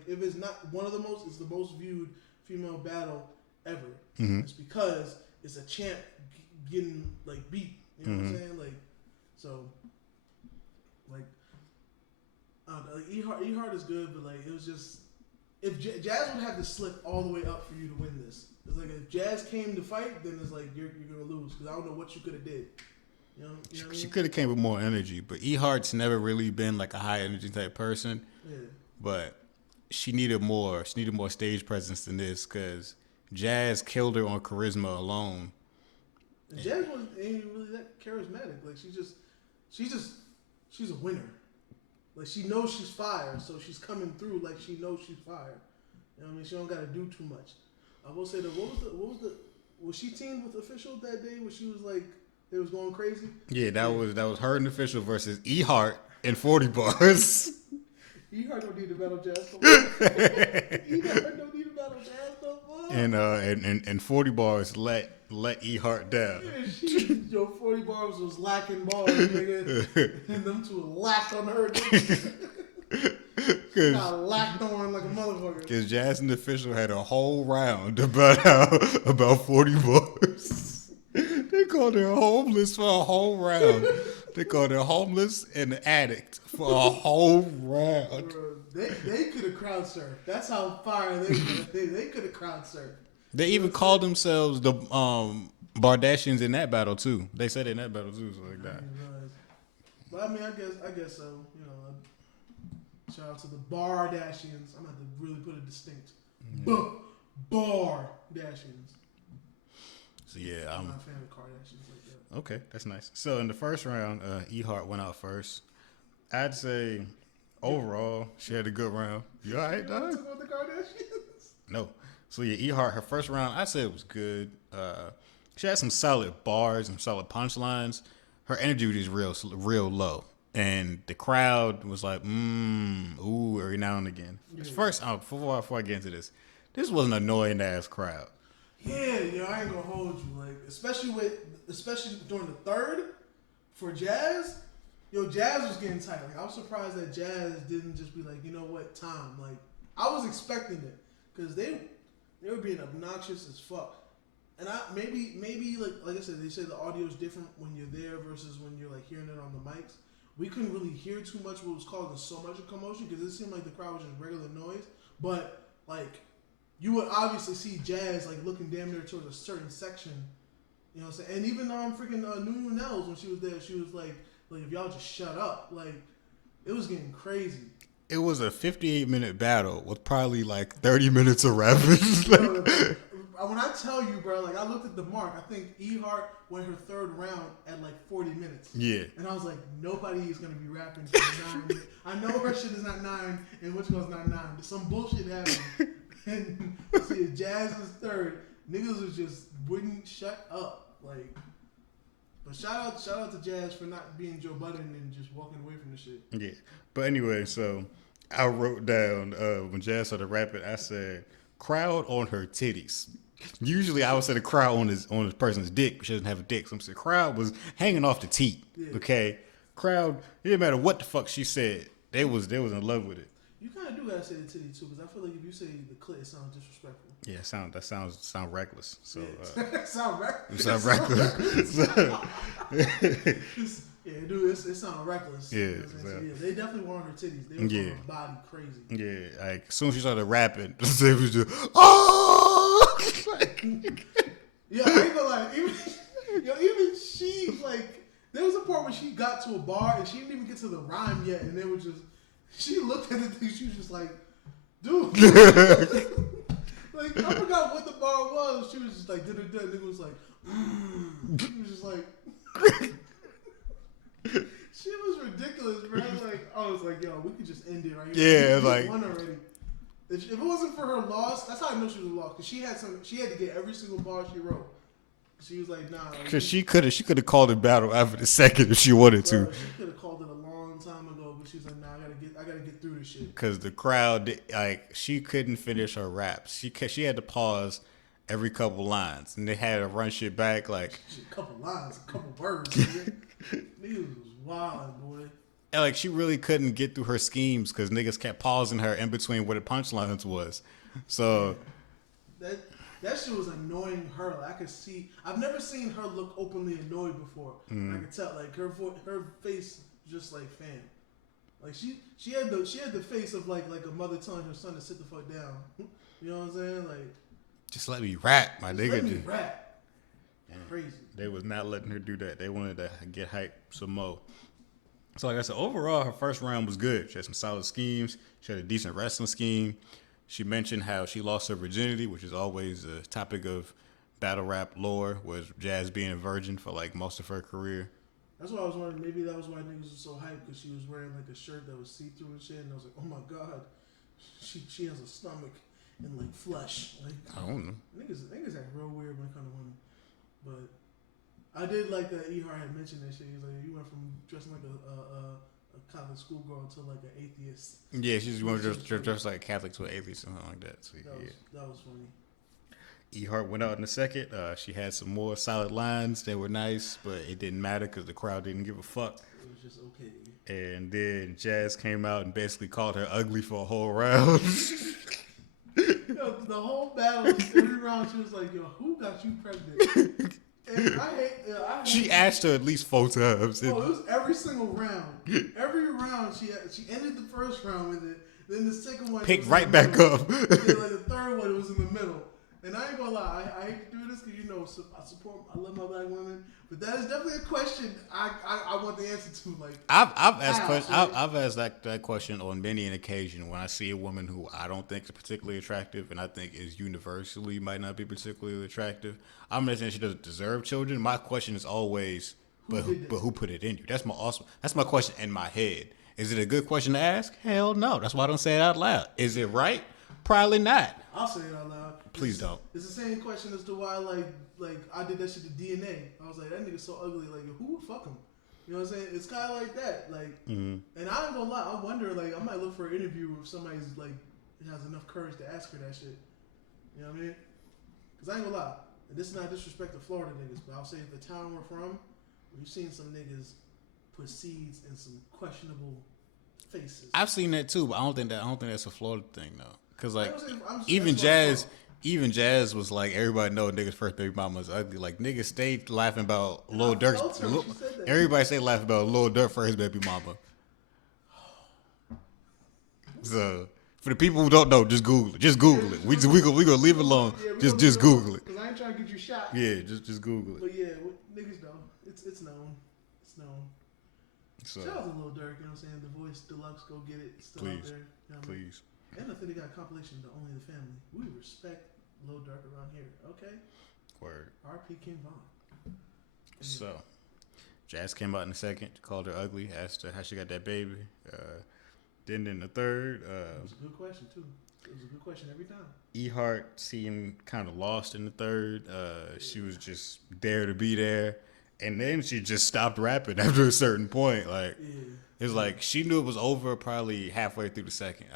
if it's not one of the most, it's the most viewed female battle ever. Mm-hmm. It's because it's a champ getting beat. You know what I'm saying? E-Hart is good, but it was just if Jazz would have to slip all the way up for you to win this. It's like if Jazz came to fight, then it's like you're gonna lose because I don't know what you could have did. You know she could have came with more energy, but E-Hart's never really been like a high energy type person. Yeah. But she needed more. She needed more stage presence than this because Jazz killed her on charisma alone. And Jazz ain't really that charismatic. Like she's a winner. Like she knows she's fire, so she's coming through like she knows she's fire. You know what I mean? She don't gotta do too much. I will say that was she teamed with Official that day when she was like they was going crazy? Yeah, that was her and Official versus E-Hart and 40 bars. E-Hart don't need to battle Jazz no more. E-Hart don't need to battle Jazz no more. And 40 bars let E-Hart down. Yeah, 40 bars was lacking bars, nigga. And them two lacked on her. Got lacked on like a motherfucker. Because Jazz and Official had a whole round about 40 bars. They called her homeless for a whole round. They called her homeless and addict for a whole round. They could have crowd surfed. That's how fire they could have crowd surfed. They even called themselves the Bardashians in that battle too. They said it in that battle too, so like that. But I mean, I guess so. You know, shout out to the Bardashians. I'm gonna have to really put it distinct. Bardashians. So yeah, I'm not a fan of Kardashians like that. Okay, that's nice. So in the first round, E-Hart went out first. I'd say overall, she had a good round. You all right, dog? Talk about the Kardashians? No. So yeah, E-Hart, her first round, I'd say it was good. She had some solid bars and solid punchlines. Her energy was real low. And the crowd was like, ooh, every now and again. Yeah. First, before I get into this was an annoying ass crowd. Yeah, I ain't gonna hold you. Like, especially during the third for Jazz. Jazz was getting tight. Like, I was surprised that Jazz didn't just be like, you know what, time. Like, I was expecting it because they were being obnoxious as fuck. And maybe like I said, they say the audio is different when you're there versus when you're like hearing it on the mics. We couldn't really hear too much what was causing so much of commotion because it seemed like the crowd was just regular noise. But like, you would obviously see Jazz like looking damn near towards a certain section. You know what I'm saying? And even freaking Nunu Nels, when she was there, she was like if y'all just shut up. Like, it was getting crazy. It was a 58-minute battle with probably like 30 minutes of rapping. I when I tell you, bro, like I looked at the mark. I think E-Hart went her third round at like 40 minutes. Yeah. And I was like, nobody is gonna be rapping for 9. I know her shit is not 9, and which one's not 9. There's some bullshit happening. And see, Jaz is third. Niggas was just wouldn't shut up. Like, but shout out to Jaz for not being Joe Budden and just walking away from the shit. Yeah. But anyway, so I wrote down when Jaz started rapping, I said, crowd on her titties. Usually I would say the crowd on his person's dick, but she doesn't have a dick. So I'm saying crowd was hanging off the teat. Yeah. Okay. Crowd, it didn't matter what the fuck she said. They was in love with it. You kind of do gotta say the titty too, because I feel like if you say the clit, it sounds disrespectful. Yeah, that sound reckless. So yeah. Sound reckless. It sound reckless. Yeah, dude, it sounds reckless. Yeah, you know so, yeah, they definitely want her titties. They were her body crazy. Yeah, like as soon as she started rapping, it was just oh. Yeah, I ain't gonna lie. Even she like there was a part where she got to a bar and she didn't even get to the rhyme yet, and they were just she looked at the thing. She was just like, dude. Like I forgot what the bar was. She was just like, did it. Nigga was like, She was just like. She was ridiculous, bro. Like I was like, yo, we could just end it right here. Yeah, like won already. If it wasn't for her loss, that's how I know she was lost. Cause she had to get every single bar she wrote. She was like, nah. Cause she could have called it battle after the second if she wanted to. She could have called it a long time ago, but she's like, nah, I gotta get through this shit. Cause the crowd, like, she couldn't finish her raps. She had to pause every couple lines, and they had to run shit back like. A couple lines, a couple words. Niggas was wild, boy. And like she really couldn't get through her schemes because niggas kept pausing her in between where the punchlines was. So that shit was annoying her. Like, I could see. I've never seen her look openly annoyed before. I could tell. Like her face, just like fam. Like she had the face of like a mother telling her son to sit the fuck down. You know what I'm saying? Like just let me rap, my nigga. Let me rap. Crazy. They was not letting her do that. They wanted to get hyped some more. So like I said, overall, her first round was good. She had some solid schemes. She had a decent wrestling scheme. She mentioned how she lost her virginity, which is always a topic of battle rap lore, was Jaz being a virgin for like most of her career. That's why I was wondering, maybe that was why niggas was so hyped, because she was wearing like a shirt that was see-through and shit, and I was like, oh my god, she has a stomach and like flesh. Like, I don't know. Niggas act real weird when it comes to women. But I did like that E-Hart had mentioned that shit. He's like, you went from dressing like a Catholic schoolgirl to like an atheist. Yeah, she's went dressed like a Catholic to an atheist, something like that. So, that was funny. E-Hart went out in a second. She had some more solid lines that were nice, but it didn't matter because the crowd didn't give a fuck. It was just okay. And then Jaz came out and basically called her ugly for a whole round. Yo, the whole battle, every round, she was like, yo, who got you pregnant? And I hate she asked her at least 4 times. Oh, it was every single round. Every round, she ended the first round with it. Then the second one, picked right back up. And then like the third one, it was in the middle. And I ain't gonna lie, I hate to do this because I love my black women, but that is definitely a question I want the answer to. Like I've asked that question on many an occasion when I see a woman who I don't think is particularly attractive and I think is universally might not be particularly attractive. I'm not saying she doesn't deserve children. My question is always, who put it in you? That's my question in my head. Is it a good question to ask? Hell no. That's why I don't say it out loud. Is it right? Probably not. I'll say it out loud. Please don't. It's the same question as to why like I did that shit to DNA. I was like, that nigga's so ugly. Like, who would fuck him? You know what I'm saying? It's kind of like that. Like, and I ain't gonna lie. I wonder. Like, I might look for an interview if somebody's like has enough courage to ask her that shit. You know what I mean? Because I ain't gonna lie. And this is not disrespect to Florida niggas, but I'll say the town we're from, we've seen some niggas put seeds in some questionable faces. I've seen that too, but I don't think that's a Florida thing though. Because like even Jaz was like, everybody know niggas' first baby mama's ugly. Like niggas stayed laughing about Lil Durk. Everybody stayed laughing about Lil Durk for his baby mama. So for the people who don't know, just Google it. Just Google it. We gonna leave it alone. Just Google it. Because I ain't trying to get you shot. Yeah, just Google it. But yeah, niggas know. It's known. It's known. So, shout out to Lil Durk, you know what I'm saying? The Voice Deluxe, go get it. It's still out there. You know please. And I think they got a compilation, The Only the Family. We respect A little dark around here. Okay. Word. R.P. King Von. So, Jaz came out in the second, called her ugly, asked her how she got that baby. Then in the third, it was a good question too. It was a good question every time. E-Hart seemed kind of lost in the third. She was just there to be there, and then she just stopped rapping after a certain point. Like it was like she knew it was over probably halfway through the second.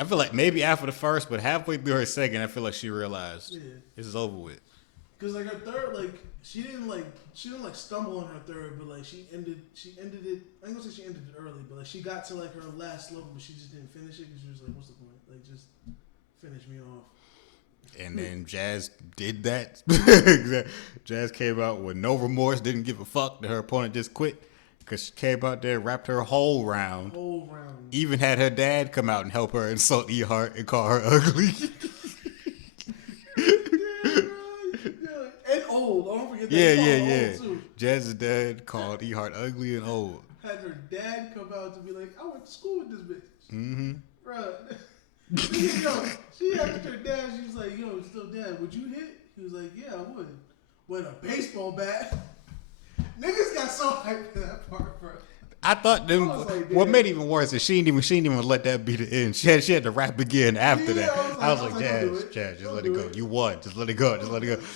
I feel like maybe after the first, but halfway through her second, I feel like she realized this is over with. Cause like her third, like she didn't stumble on her third, but like she ended it. I ain't gonna say she ended it early, but like she got to like her last level, but she just didn't finish it because she was like, "What's the point? Like just finish me off." And then Jaz did that. Jaz came out with no remorse, didn't give a fuck that her opponent just quit. Because she came out there, rapped her whole round. Even had her dad come out and help her insult E-Hart and call her ugly. And old. I don't forget that. Yeah. Jazz's dad called E-Hart ugly and old. Had her dad come out to be like, I went to school with this bitch. Mm-hmm. Bruh. Yo, she asked her dad, she was like, yo, still dad, would you hit? He was like, yeah, I would. With a baseball bat. Niggas got so hyped for that part, bro. I thought what made it even worse is she didn't even let that be the end. She had to rap again after that. I was like, Jaz, just let it go. You won. Just let it go.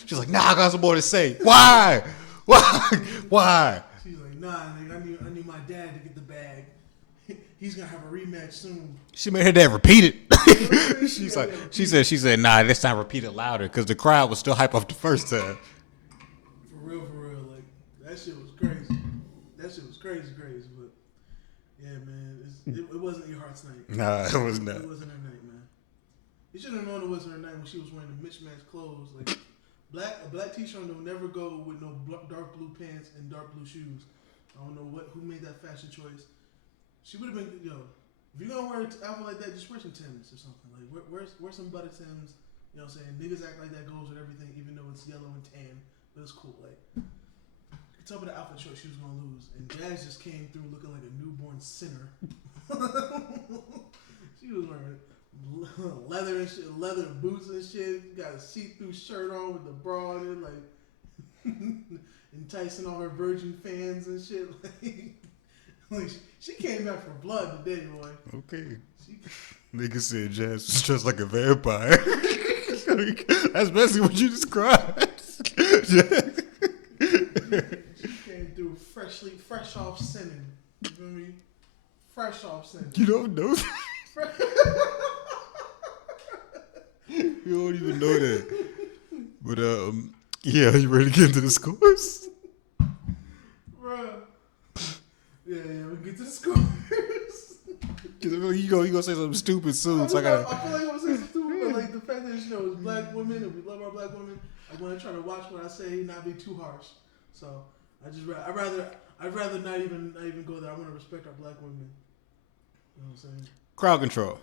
She's like, nah, I got some more to say. Why? She's like, nah, nigga, I need my dad to get the bag. He's gonna have a rematch soon. She made her dad repeat it. She said, nah, this time repeat it louder because the crowd was still hype off the first time. For real, like that shit was crazy. Crazy, but yeah, man, it wasn't E-Hart's night. Nah, it was not. It wasn't her night, man. You should have known it wasn't her night when she was wearing the mismatched clothes. Like a black t-shirt will never go with no dark blue pants and dark blue shoes. I don't know who made that fashion choice. She would have been, if you're gonna wear an outfit like that, just wear some Timbs or something. Like wear some butter Timbs. You know what I'm saying? Niggas act like that goes with everything, even though it's yellow and tan, but it's cool. Like. Tell me the outfit choice she was gonna lose, and Jaz just came through looking like a newborn sinner. She was wearing leather and shit, leather boots and shit. Got a see-through shirt on with the bra in it, like enticing all her virgin fans and shit. Like she came back for blood today, boy. Okay. Nigga said Jaz was dressed like a vampire. That's basically what you described. She came through fresh off sinning. You feel me? Fresh off sinning. You don't know that. You don't even know that. But yeah, you ready to get into the scores? Bruh. Yeah, we get to the scores. You gonna say something stupid soon. I feel like I'm gonna say something stupid, but like the fact that it's black women and we love our black women, I want to try to watch what I say, not be too harsh. So I'd rather not even go there. I want to respect our black women. You know what I'm saying? Crowd control.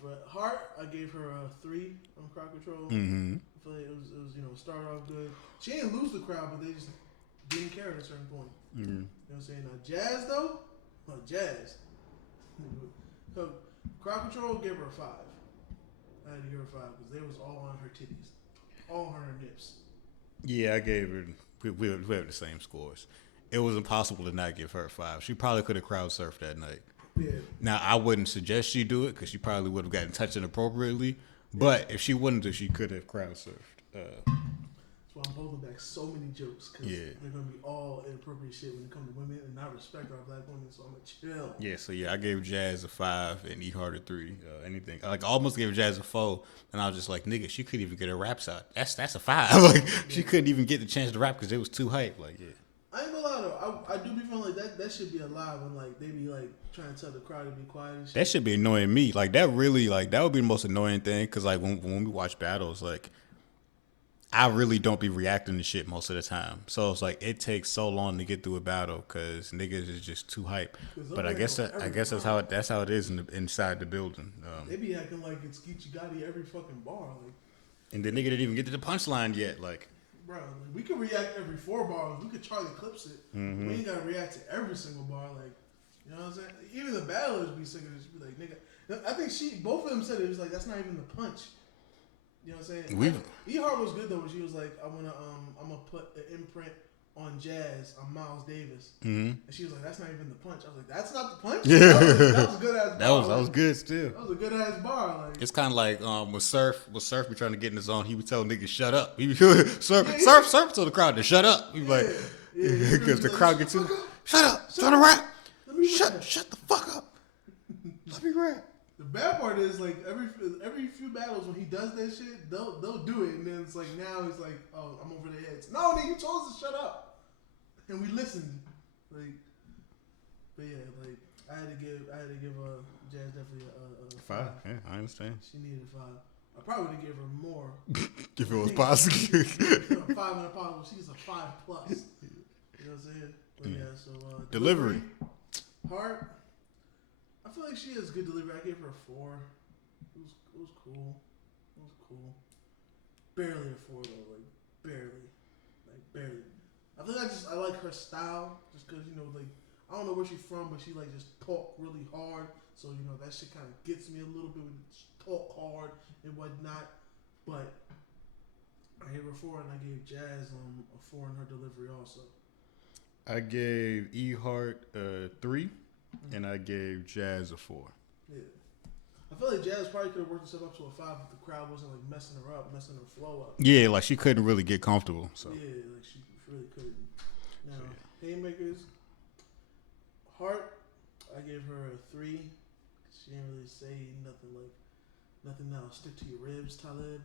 For Hart, I gave her a 3 on crowd control. Mm-hmm. I feel like it was started off good. She didn't lose the crowd, but they just didn't care at a certain point. Mm-hmm. You know what I'm saying? Now Jaz though, Jaz. So crowd control, gave her a 5. I had to give her a 5 because they was all on her titties, all on her nips. Yeah, I gave her. We have the same scores. It was impossible to not give her a 5. She probably could have crowd surfed that night. Yeah. Now I wouldn't suggest she do it because she probably would have gotten touched inappropriately. But if she wouldn't have, she could have crowd surfed. That's why I'm holding back so many jokes because they're gonna be all inappropriate shit when it comes to women, and I respect our black women, so I'm gonna chill. Yeah, so I gave Jaz a 5 and E-Hart a 3. Anything I almost gave Jaz a 4, and I was just like, nigga, she couldn't even get her raps out. That's a 5. She couldn't even get the chance to rap because it was too hype. I ain't gonna lie though, I do be feeling like that should be allowed when they be trying to tell the crowd to be quiet and shit. That should be annoying me. That really that would be the most annoying thing because when we watch battles, I really don't be reacting to shit most of the time. So it's it takes so long to get through a battle because niggas is just too hype. But I guess that's how it is inside the building. They be acting like it's Geechee Gotti every fucking bar. And the nigga didn't even get to the punchline yet. Bro, we could react every 4 bars. We could Charlie Clips it. Mm-hmm. We ain't gotta react to every single bar. You know what I'm saying? Even the battlers be sick of this. Be like, nigga. I think both of them said it was that's not even the punch. You know what I'm saying? E-Hart was good though when she was like, I'm gonna put an imprint on Jazz, on Miles Davis. And she was like, that's not even the punch. I was like, that's not the punch? Yeah. That was a good ass bar. That was good still. That was a good ass bar. Like, it's kind of like when Surf be trying to get in the zone, he would tell niggas shut up. Surf told the crowd to shut up. He was like, because the crowd gets in, shut up, trying to rap. Shut the fuck up. Let me rap. The bad part is like every few battles when he does that shit, they'll do it, and then it's like now he's like, oh, I'm over their heads. No, nigga, you told us to shut up, and we listened. Like, but yeah, like I had to give Jazz definitely a 5. Yeah, I understand. She needed a 5. I probably would have gave her more if it was possible. 5 and a possible. She's a 5+. You know what I'm saying? But yeah, so delivery. Heart. I feel like she has good delivery. I gave her a 4. It was cool. It was cool. Barely a 4 though, like barely. I think I like her style just because like I don't know where she's from, but she like just talk really hard. So that shit kind of gets me a little bit when she talk hard and whatnot. But I gave her a 4, and I gave Jazz a 4 in her delivery also. I gave E-Hart a 3. And I gave Jazz a 4. Yeah. I feel like Jazz probably could have worked herself up to a 5 if the crowd wasn't like messing her up, messing her flow up. Yeah, like she couldn't really get comfortable. So yeah, like she really couldn't. Now, Haymakers, Heart, I gave her a 3. She didn't really say nothing now. Stick to your ribs, Talib. You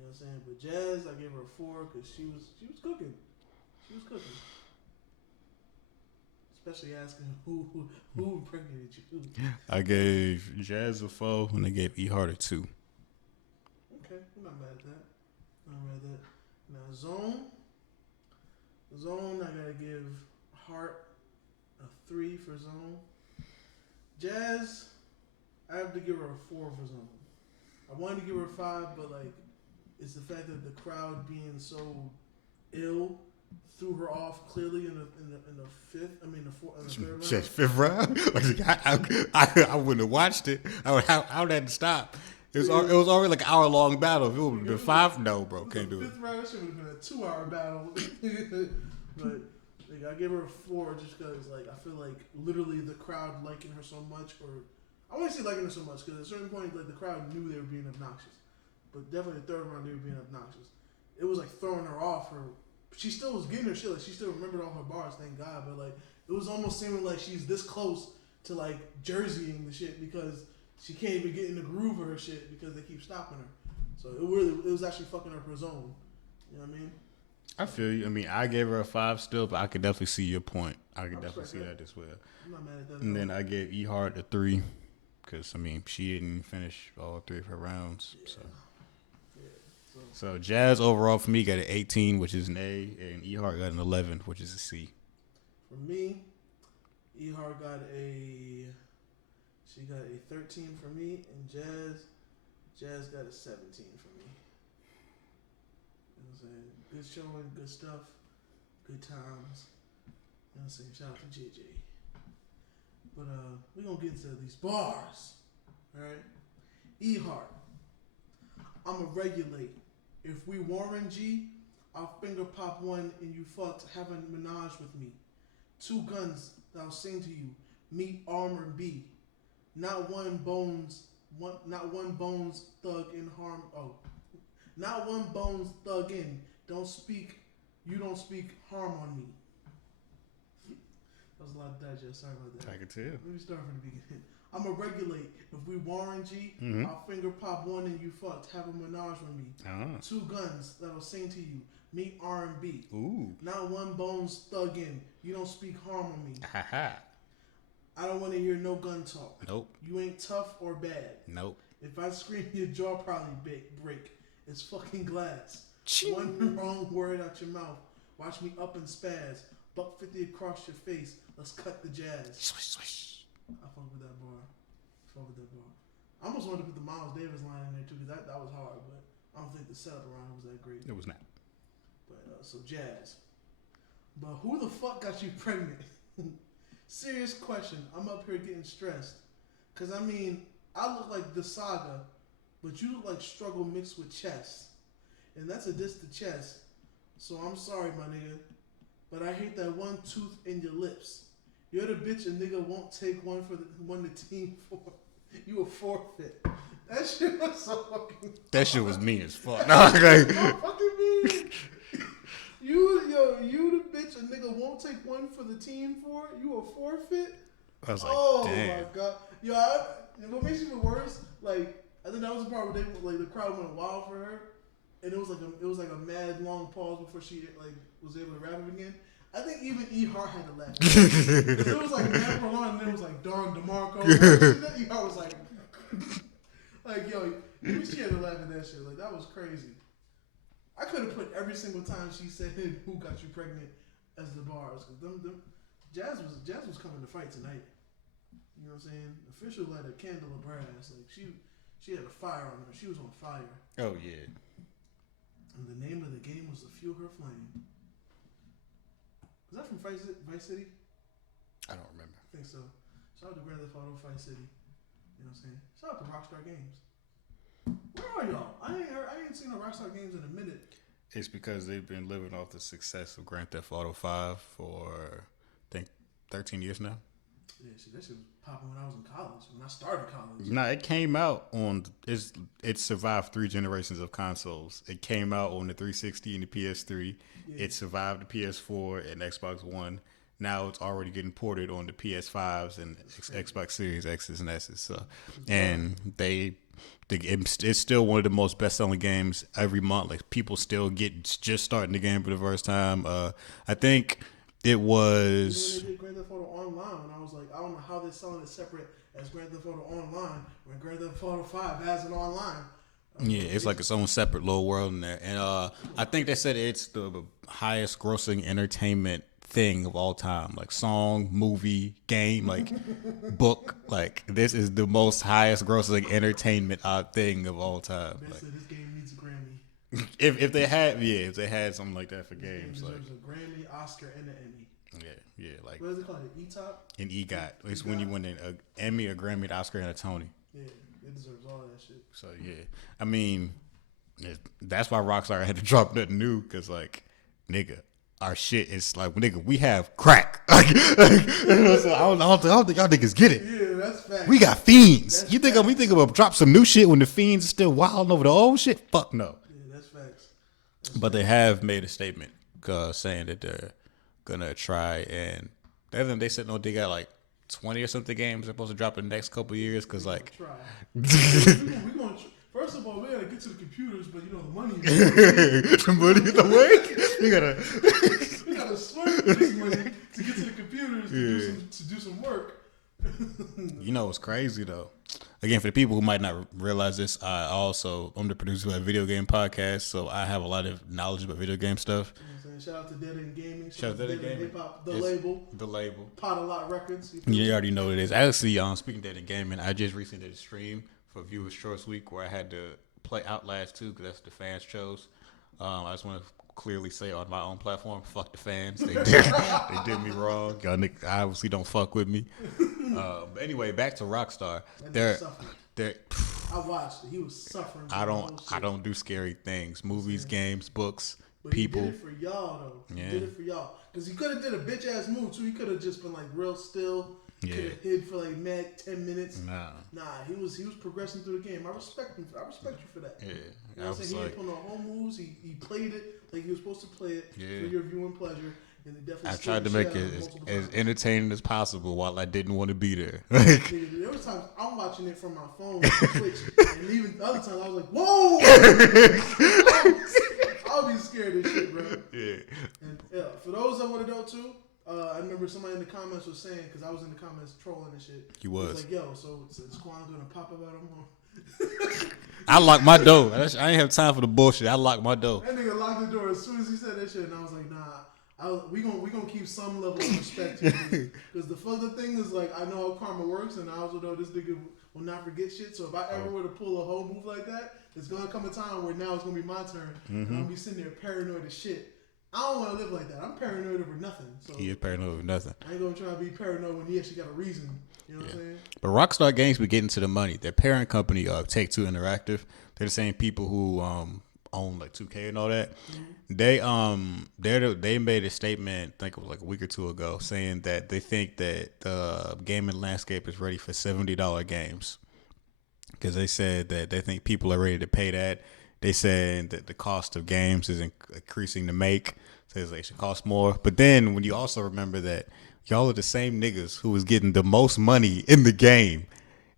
know what I'm saying? But Jazz, I gave her a 4 because she was cooking. She was cooking. Especially asking who impregnated you. I gave Jazz a 4 and I gave E-Hart a 2. Okay, I'm not mad at that. Now Zone, I gotta give Heart a 3 for Zone. Jazz, I have to give her a 4 for Zone. I wanted to give her a 5, but like it's the fact that the crowd being so ill threw her off clearly in the third round. Fifth round? I wouldn't have watched it. I would have to stop. It was already like an hour-long battle. If it would have been 5, no, bro, can't do it. Fifth round, that shit would have been a 2-hour battle. But like, I gave her a 4 just because like I feel like literally the crowd liking her so much, or I wouldn't say liking her so much because at a certain point like the crowd knew they were being obnoxious. But definitely the third round they were being obnoxious. It was like throwing her off. She still was getting her shit. Like she still remembered all her bars, thank God. But like it was almost seeming like she's this close to like jerseying the shit because she can't even get in the groove of her shit because they keep stopping her. So it was actually fucking up her zone. You know what I mean? I feel you. I mean, I gave her a 5 still, but I could definitely see your point. I could definitely see that as well. I'm not mad at that. And then I gave E-Hart a 3 because I mean she didn't finish all 3 of her rounds. Yeah. So. So Jazz overall for me got an 18, which is an A, and E-Hart got an 11, which is a C. For me, E-Hart got a 13 for me, and Jazz got a 17 for me. You know what I'm saying? Good showing, good stuff, good times. You know what I'm saying? Shout out to JJ. But we're gonna get into these bars. Alright? E-Hart. I'ma regulate. If we Warren G, I'll finger pop one and you fucked, have a menage with me. 2 guns that I'll sing to you. Meet Armor B. Not one bones thug in harm. Oh, not one bones thug in. You don't speak harm on me. That was a lot of digest. Sorry about that. I can tell. Let me start from the beginning. I'ma regulate. If we Warren G, Mm-hmm. I'll finger pop one and you fucked. Have a menage with me. 2 guns that'll sing to you. Meet R&B. Ooh. Not one bones thug in. You don't speak harm on me. Ha ha. I don't want to hear no gun talk. Nope. You ain't tough or bad. Nope. If I scream, your jaw probably break. It's fucking glass. Ching. One wrong word out your mouth. Watch me up and spaz. $150 across your face. Let's cut the jazz. Swish, swish. I fuck with that bar. I almost wanted to put the Miles Davis line in there too because that was hard, but I don't think the setup around it was that great. It was not. But so Jazz. But who the fuck got you pregnant? Serious question. I'm up here getting stressed. Cause I mean, I look like the saga but you look like struggle mixed with chess. And that's a diss to chess. So I'm sorry, my nigga. But I hate that one tooth in your lips. You're the bitch a nigga won't take one the team for. You a forfeit. That shit was so fucking. That shit was mean as fuck. No, okay. So fucking mean. You the bitch a nigga won't take one for the team for. You a forfeit. I was like, oh damn. My god. What makes it even worse? Like I think that was the part where the crowd went wild for her, and it was like a mad long pause before she like was able to rap it again. I think even E-Hart had to laugh. Because it was like mad prolonged, and then it was like Don DeMarco. E-Hart was like, yo, even she had to laugh at that shit. Like that was crazy. I could have put every single time she said "Who got you pregnant" as the bars. Cause Jaz was coming to fight tonight. You know what I'm saying? Official light a candle of brass. Like she had a fire on her. She was on fire. Oh yeah. And the name of the game was to fuel her flame. Is that from Vice City? I don't remember. I think so. Shout out to Grand Theft Auto Vice City. You know what I'm saying? Shout out to Rockstar Games. Where are y'all? I ain't seen no Rockstar Games in a minute. It's because they've been living off the success of Grand Theft Auto 5 for, I think, 13 years now. Yeah, shit, that shit was popping when I was in college. When I started college. Nah, it came out on. It survived 3 generations of consoles. It came out on the 360 and the PS3. Yeah. It survived the PS4 and Xbox One. Now it's already getting ported on the PS5s and Xbox Series X's and S's. So, and it's still one of the most best-selling games every month. Like people still just starting the game for the first time. I think it was. When they did Grand Theft Auto Online, and I was like, I don't know how they're selling it separate as Grand Theft Auto Online when Grand Theft Auto 5 has an online. Yeah, it's like its own separate little world in there. And I think they said it's the highest grossing entertainment thing of all time. Like song, movie, game, like book. Like this is the most highest grossing entertainment thing of all time. Basically, this game needs a Grammy. If they had something like that for games. Game like deserves a Grammy, Oscar, and an Emmy. Yeah, like what is it called? An E-Top? An EGOT. It's when you win an Emmy, a Grammy, an Oscar, and a Tony. Yeah, it deserves all that shit. So yeah, I mean, that's why Rockstar had to drop nothing new because like, nigga, our shit is like, nigga, we have crack. So I don't think y'all niggas get it. Yeah, that's fact. We got fiends. We think I'm gonna drop some new shit when the fiends are still wilding over the old shit? Fuck no. Yeah, that's facts. But they have made a statement saying that they're gonna try and they said no, they got like 20 or something games they're supposed to drop in the next couple of years because like we gonna first of all we gotta get to the computers, but you know the money the money in the way we gotta swerve this money to get to the computers to do some work. You know what's crazy though, again, for the people who might not realize this, I'm the producer of a video game podcast, so I have a lot of knowledge about video game stuff. Shout out to Dead End Gaming. Shout out to Dead End Gaming. Hip Hop, the label. Pot a Lot Records. You already know what it is. Actually, speaking of Dead End Gaming, I just recently did a stream for Viewers Choice Week where I had to play Outlast 2 because that's what the fans chose. I just want to clearly say on my own platform, fuck the fans. They did me wrong. Y'all niggas obviously don't fuck with me. But anyway, back to Rockstar. They're I watched it. He was suffering. I don't do scary things. Movies, games, books. But people. He did it for y'all though. Yeah. He did it for y'all because he could have did a bitch ass move too. He could have just been like real still. Yeah. Could have hid for like 10 minutes. Nah. He was progressing through the game. I respect him. I respect you for that. Yeah. You know what I'm saying? He didn't pull no home moves. He played it like he was supposed to play it for your viewing pleasure. And it definitely I tried to make it as entertaining as possible while I didn't want to be there. There was times I'm watching it from my phone, Twitch, and even the other times I was like, whoa! I'll be scared of shit, bro. Yeah. And for those that want to know too, I remember somebody in the comments was saying, because I was in the comments trolling and shit. He was like, yo, so is Quan gonna pop up out of him? I locked my door. I ain't have time for the bullshit. I locked my door. That nigga locked the door as soon as he said that shit, and I was like, nah. We gonna keep some level of respect here, because the fucked up thing is like I know how karma works, and I also know this nigga will not forget shit. So if I ever were to pull a whole move like that, it's gonna come a time where now it's gonna be my turn, and I'm gonna be sitting there paranoid as shit. I don't want to live like that. I'm paranoid over nothing. So he is paranoid over nothing. I ain't gonna try to be paranoid when he actually got a reason. You know what I'm saying? But Rockstar Games be getting to the money. Their parent company, Take-Two Interactive, they're the same people who own like 2K and all that. They made a statement, I think it was like a week or two ago, saying that they think that the gaming landscape is ready for $70 games. Because they said that they think people are ready to pay that. They said that the cost of games is increasing to make, so they should cost more. But then when you also remember that y'all are the same niggas who was getting the most money in the game,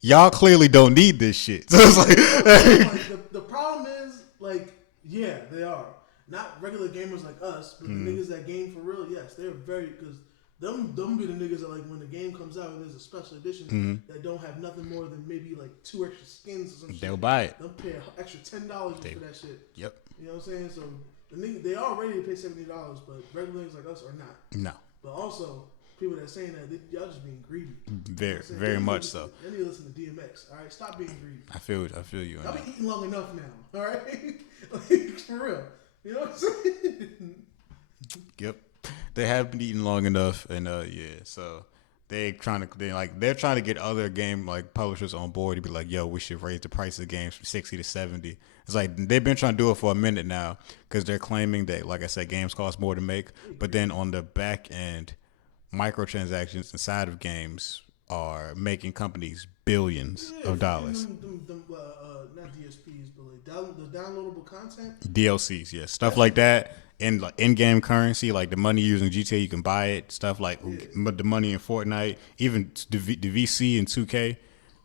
y'all clearly don't need this shit. So it's like the problem is, like, yeah, they are not regular gamers like us, but the niggas that game for real. Yes, they're very, because them be the niggas that, like, when the game comes out and there's a special edition that don't have nothing more than maybe like 2 extra skins or something. They'll buy it. They'll pay an extra $10 for that shit. Yep. You know what I'm saying? So the niggas, they are ready to pay $70, but regular niggas like us are not. No. But also, people that are saying that, y'all just being greedy. Very much so. They need to listen to DMX. All right, stop being greedy. I feel you. I've been eating long enough now. All right, like, for real. You know what I'm saying? Yep. They have been eating long enough, and so they're trying to get other game like publishers on board to be like, yo, we should raise the price of games from 60 to 70. It's like they've been trying to do it for a minute now because they're claiming that, like I said, games cost more to make, but then on the back end, microtransactions inside of games are making companies billions of dollars. Not DSPs, but like the downloadable content. DLCs, yeah, stuff like that. And like in-game currency, like the money using GTA, you can buy it. Stuff like the money in Fortnite, even the VC and 2K,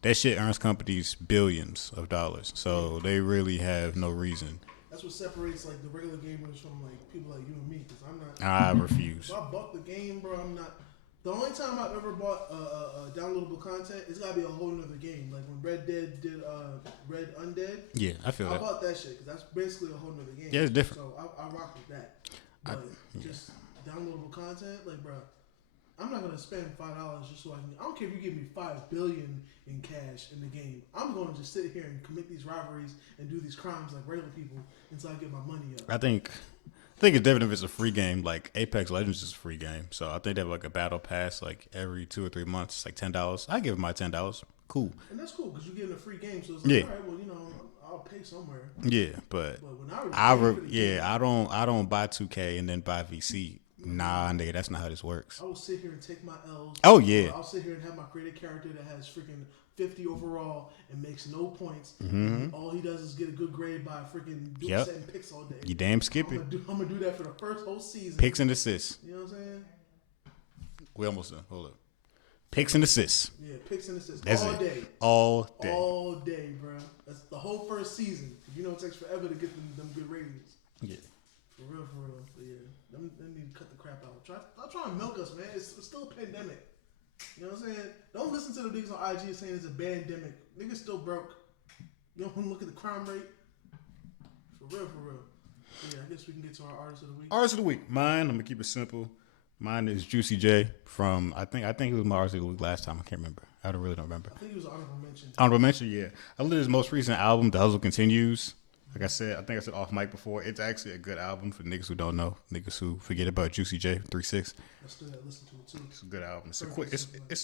that shit earns companies billions of dollars. So they really have no reason. That's what separates like the regular gamers from like people like you and me. Because I'm not. I refuse. If I bought the game, bro, I'm not. The only time I've ever bought downloadable content, it's gotta be a whole nother game. Like when Red Dead did Red Undead. Yeah, I feel that. I bought that shit because that's basically a whole nother game. Yeah, it's different. So I rock with that. But just downloadable content, like, bro, I'm not gonna spend $5 just so I can. I don't care if you give me $5 billion in cash in the game. I'm gonna just sit here and commit these robberies and do these crimes like regular people until I get my money up. I think it's different if it's a free game. Like Apex Legends is a free game, so I think they have like a battle pass like every 2 or 3 months. It's like $10. I give them my $10. Cool. And that's cool because you're getting a free game, so it's like, all right, well, you know, I'll pay somewhere. Yeah, but when I don't buy 2K and then buy VC. Nah, nigga, that's not how this works. I will sit here and take my L's. Oh yeah. I'll sit here and have my creative character that has freaking 50 overall and makes no points. All he does is get a good grade by freaking setting picks all day. You damn skip it. I'm gonna do that for the first whole season. Picks and assists. You know what I'm saying? We almost done. Hold up. Picks and assists. Yeah, picks and assists. That's all it. Day. All day. All day, bro. That's the whole first season. You know it takes forever to get them good ratings. Yeah. For real. But yeah. Them need to cut the crap out. Stop trying to milk us, man. It's still a pandemic. You know what I'm saying? Don't listen to the niggas on IG saying it's a pandemic. Niggas still broke. You don't look at the crime rate. For real. Yeah, I guess we can get to our artist of the week. Artist of the week. Mine, I'm gonna keep it simple. Mine is Juicy J from I think it was my artist of the week last time. I can't remember. I really don't remember. I think it was honorable mention. Honorable mention, yeah. I listened to his most recent album, The Hustle Continues. Like I said, I think I said off mic before. It's actually a good album for niggas who don't know, niggas who forget about Juicy J 3-6. Let's do that. Listen to it too. It's a good album. It's a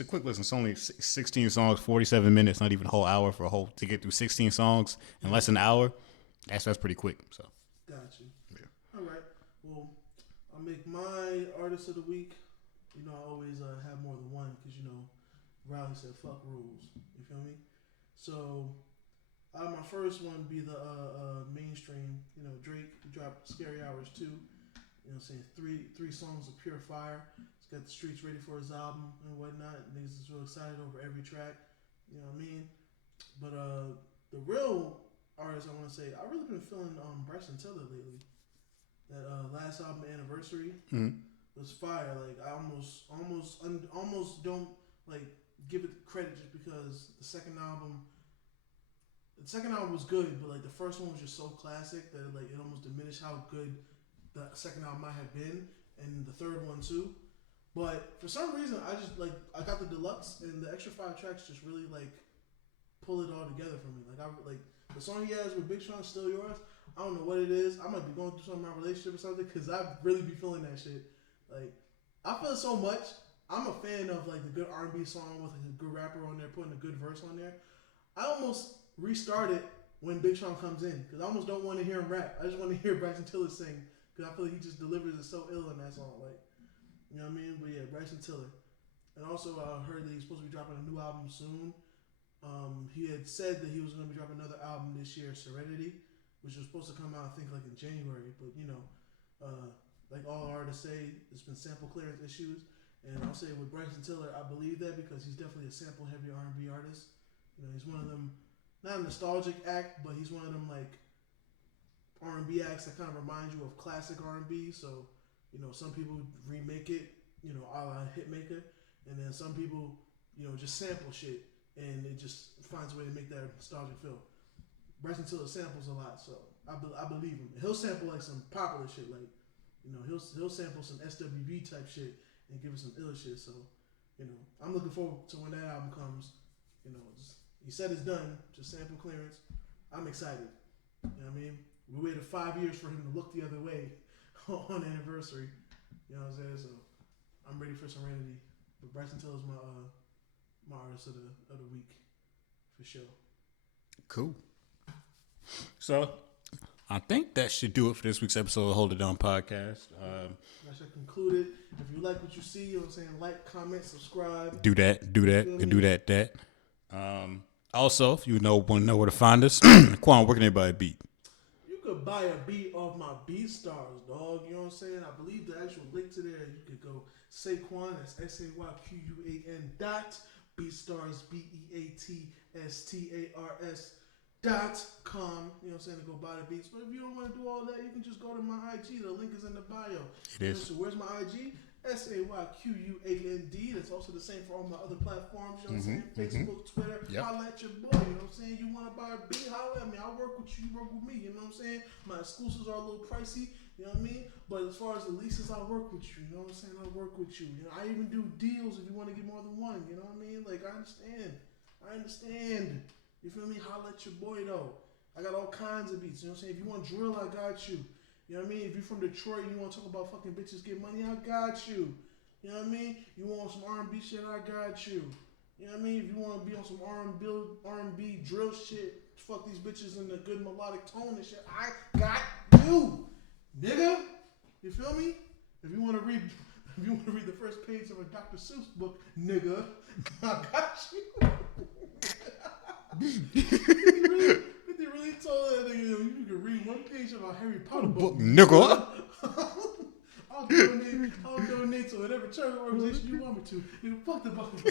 quick listen. It's only 16 songs, 47 minutes, not even a whole hour to get through 16 songs in less than an hour. That's pretty quick. So. Got you. Yeah. All right. Well, I'll make my artist of the week. You know, I always have more than one because you know, Riley said fuck rules. You feel me? So. My first one would be the mainstream. You know, Drake dropped Scary Hours 2. You know what I'm saying? Three songs of pure fire. He's got the streets ready for his album and whatnot. Niggas is real excited over every track. You know what I mean? But the real artist I want to say, I've really been feeling Bryson Tiller lately. That last album, Anniversary, was fire. Like I almost don't like give it credit just because the second album was good, but like the first one was just so classic that like it almost diminished how good the second album might have been, and the third one too. But for some reason, I got the deluxe, and the extra 5 tracks just really like pull it all together for me. Like the song he has with Big Sean, Still Yours. I don't know what it is. I might be going through something in my relationship or something because I really be feeling that shit. Like I feel so much I'm a fan of like the good R&B song with a good rapper on there, putting a good verse on there. I almost restart it when Big Sean comes in because I almost don't want to hear him rap. I just want to hear Bryson Tiller sing because I feel like he just delivers it so ill in that song. Like, you know what I mean? But yeah, Bryson Tiller. And also, I heard that he's supposed to be dropping a new album soon. He had said that he was going to be dropping another album this year, Serenity, which was supposed to come out, I think, like in January. But, you know, like all artists say, there's been sample clearance issues. And I'll say with Bryson Tiller, I believe that because he's definitely a sample-heavy R&B artist. You know, he's one of them, not a nostalgic act, but he's one of them, like, R&B acts that kind of remind you of classic R&B. So, you know, some people remake it, you know, a la Hitmaker. And then some people, you know, just sample shit, and it just finds a way to make that nostalgic feel. Bryson Tiller samples a lot, so I believe him. He'll sample like some popular shit, like, you know, he'll sample some SWV type shit and give us some ill shit. So, you know, I'm looking forward to when that album comes. You know, he said it's done, just sample clearance. I'm excited. You know what I mean? We waited 5 years for him to look the other way on the anniversary. You know what I'm saying? So I'm ready for Serenity. But Bryson Tiller's my artist of the week for sure. Cool. So I think that should do it for this week's episode of Hold It Down Podcast. I should conclude it. If you like what you see, you know what I'm saying, like, comment, subscribe. Do that. Also, if you want to know where to find us, Quan, where can everybody beat? You could buy a beat off my BeatStars, dog. You know what I'm saying? I believe the actual link to there, you could go Saquon, that's SAYQUAN BeatStars, BeatStars.com. You know what I'm saying? To go buy the beats. But if you don't want to do all that, you can just go to my IG. The link is in the bio. It is. So where's my IG? SAYQUAND. That's also the same for all my other platforms. You know what I'm saying? Facebook, Twitter. Yep. Holla at your boy. You know what I'm saying? You want to buy a beat? Holla at me. I'll work with you. You work with me. You know what I'm saying? My exclusives are a little pricey. You know what I mean? But as far as the leases, I work with you. You know what I'm saying? I work with you. You know, I even do deals if you want to get more than one. You know what I mean? Like, I understand. You feel me? Holla at your boy, though. I got all kinds of beats. You know what I'm saying? If you want drill, I got you. You know what I mean? If you're from Detroit and you want to talk about fucking bitches get money, I got you. You know what I mean? You want some R&B shit, I got you. You know what I mean? If you want to be on some R&B drill shit, fuck these bitches in the good melodic tone and shit, I got you, nigga. You feel me? If you want to read the first page of a Dr. Seuss book, nigga, I got you. They really told that nigga, you can read one page of a Harry Potter book, nigga. I'll donate to whatever charity organization you want me to. You can fuck the bucket.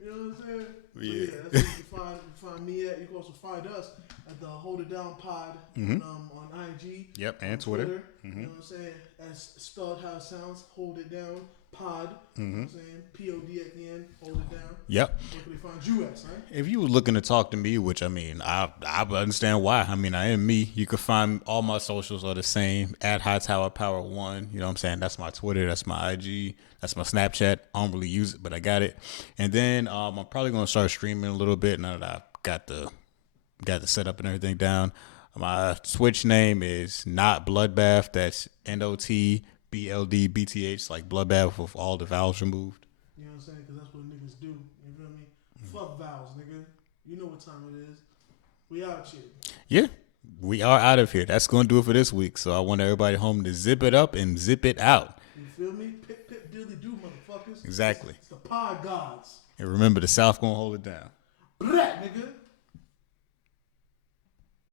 You know what I'm saying? Yeah. That's where you can find me at. You can also find us at the Hold It Down Pod on IG. Yep, and Twitter. You know what I'm saying? As spelled how it sounds, Hold It Down Pod. You know what I'm saying? POD at the end, Hold It Down. Yep. Where can they find you at, son? If you were looking to talk to me, which I mean, I understand why. I mean, I am me. You can find all my socials are the same at High Tower Power 1. You know what I'm saying? That's my Twitter. That's my IG. That's my Snapchat. I don't really use it, but I got it. And then I'm probably gonna start streaming a little bit now that I've got the setup and everything down. My Twitch name is Not Bloodbath. That's NOTBLDBTH, like Bloodbath with all the vowels removed. You know what I'm saying? Because that's what niggas do. You feel me? Fuck vowels, nigga. You know what time it is. We out here. Yeah, we are out of here. That's going to do it for this week. So I want everybody home to zip it up and zip it out. You feel me? Pip, pip, dilly do, motherfuckers. Exactly. It's the pod gods. And remember, the South going to hold it down. Blah, nigga.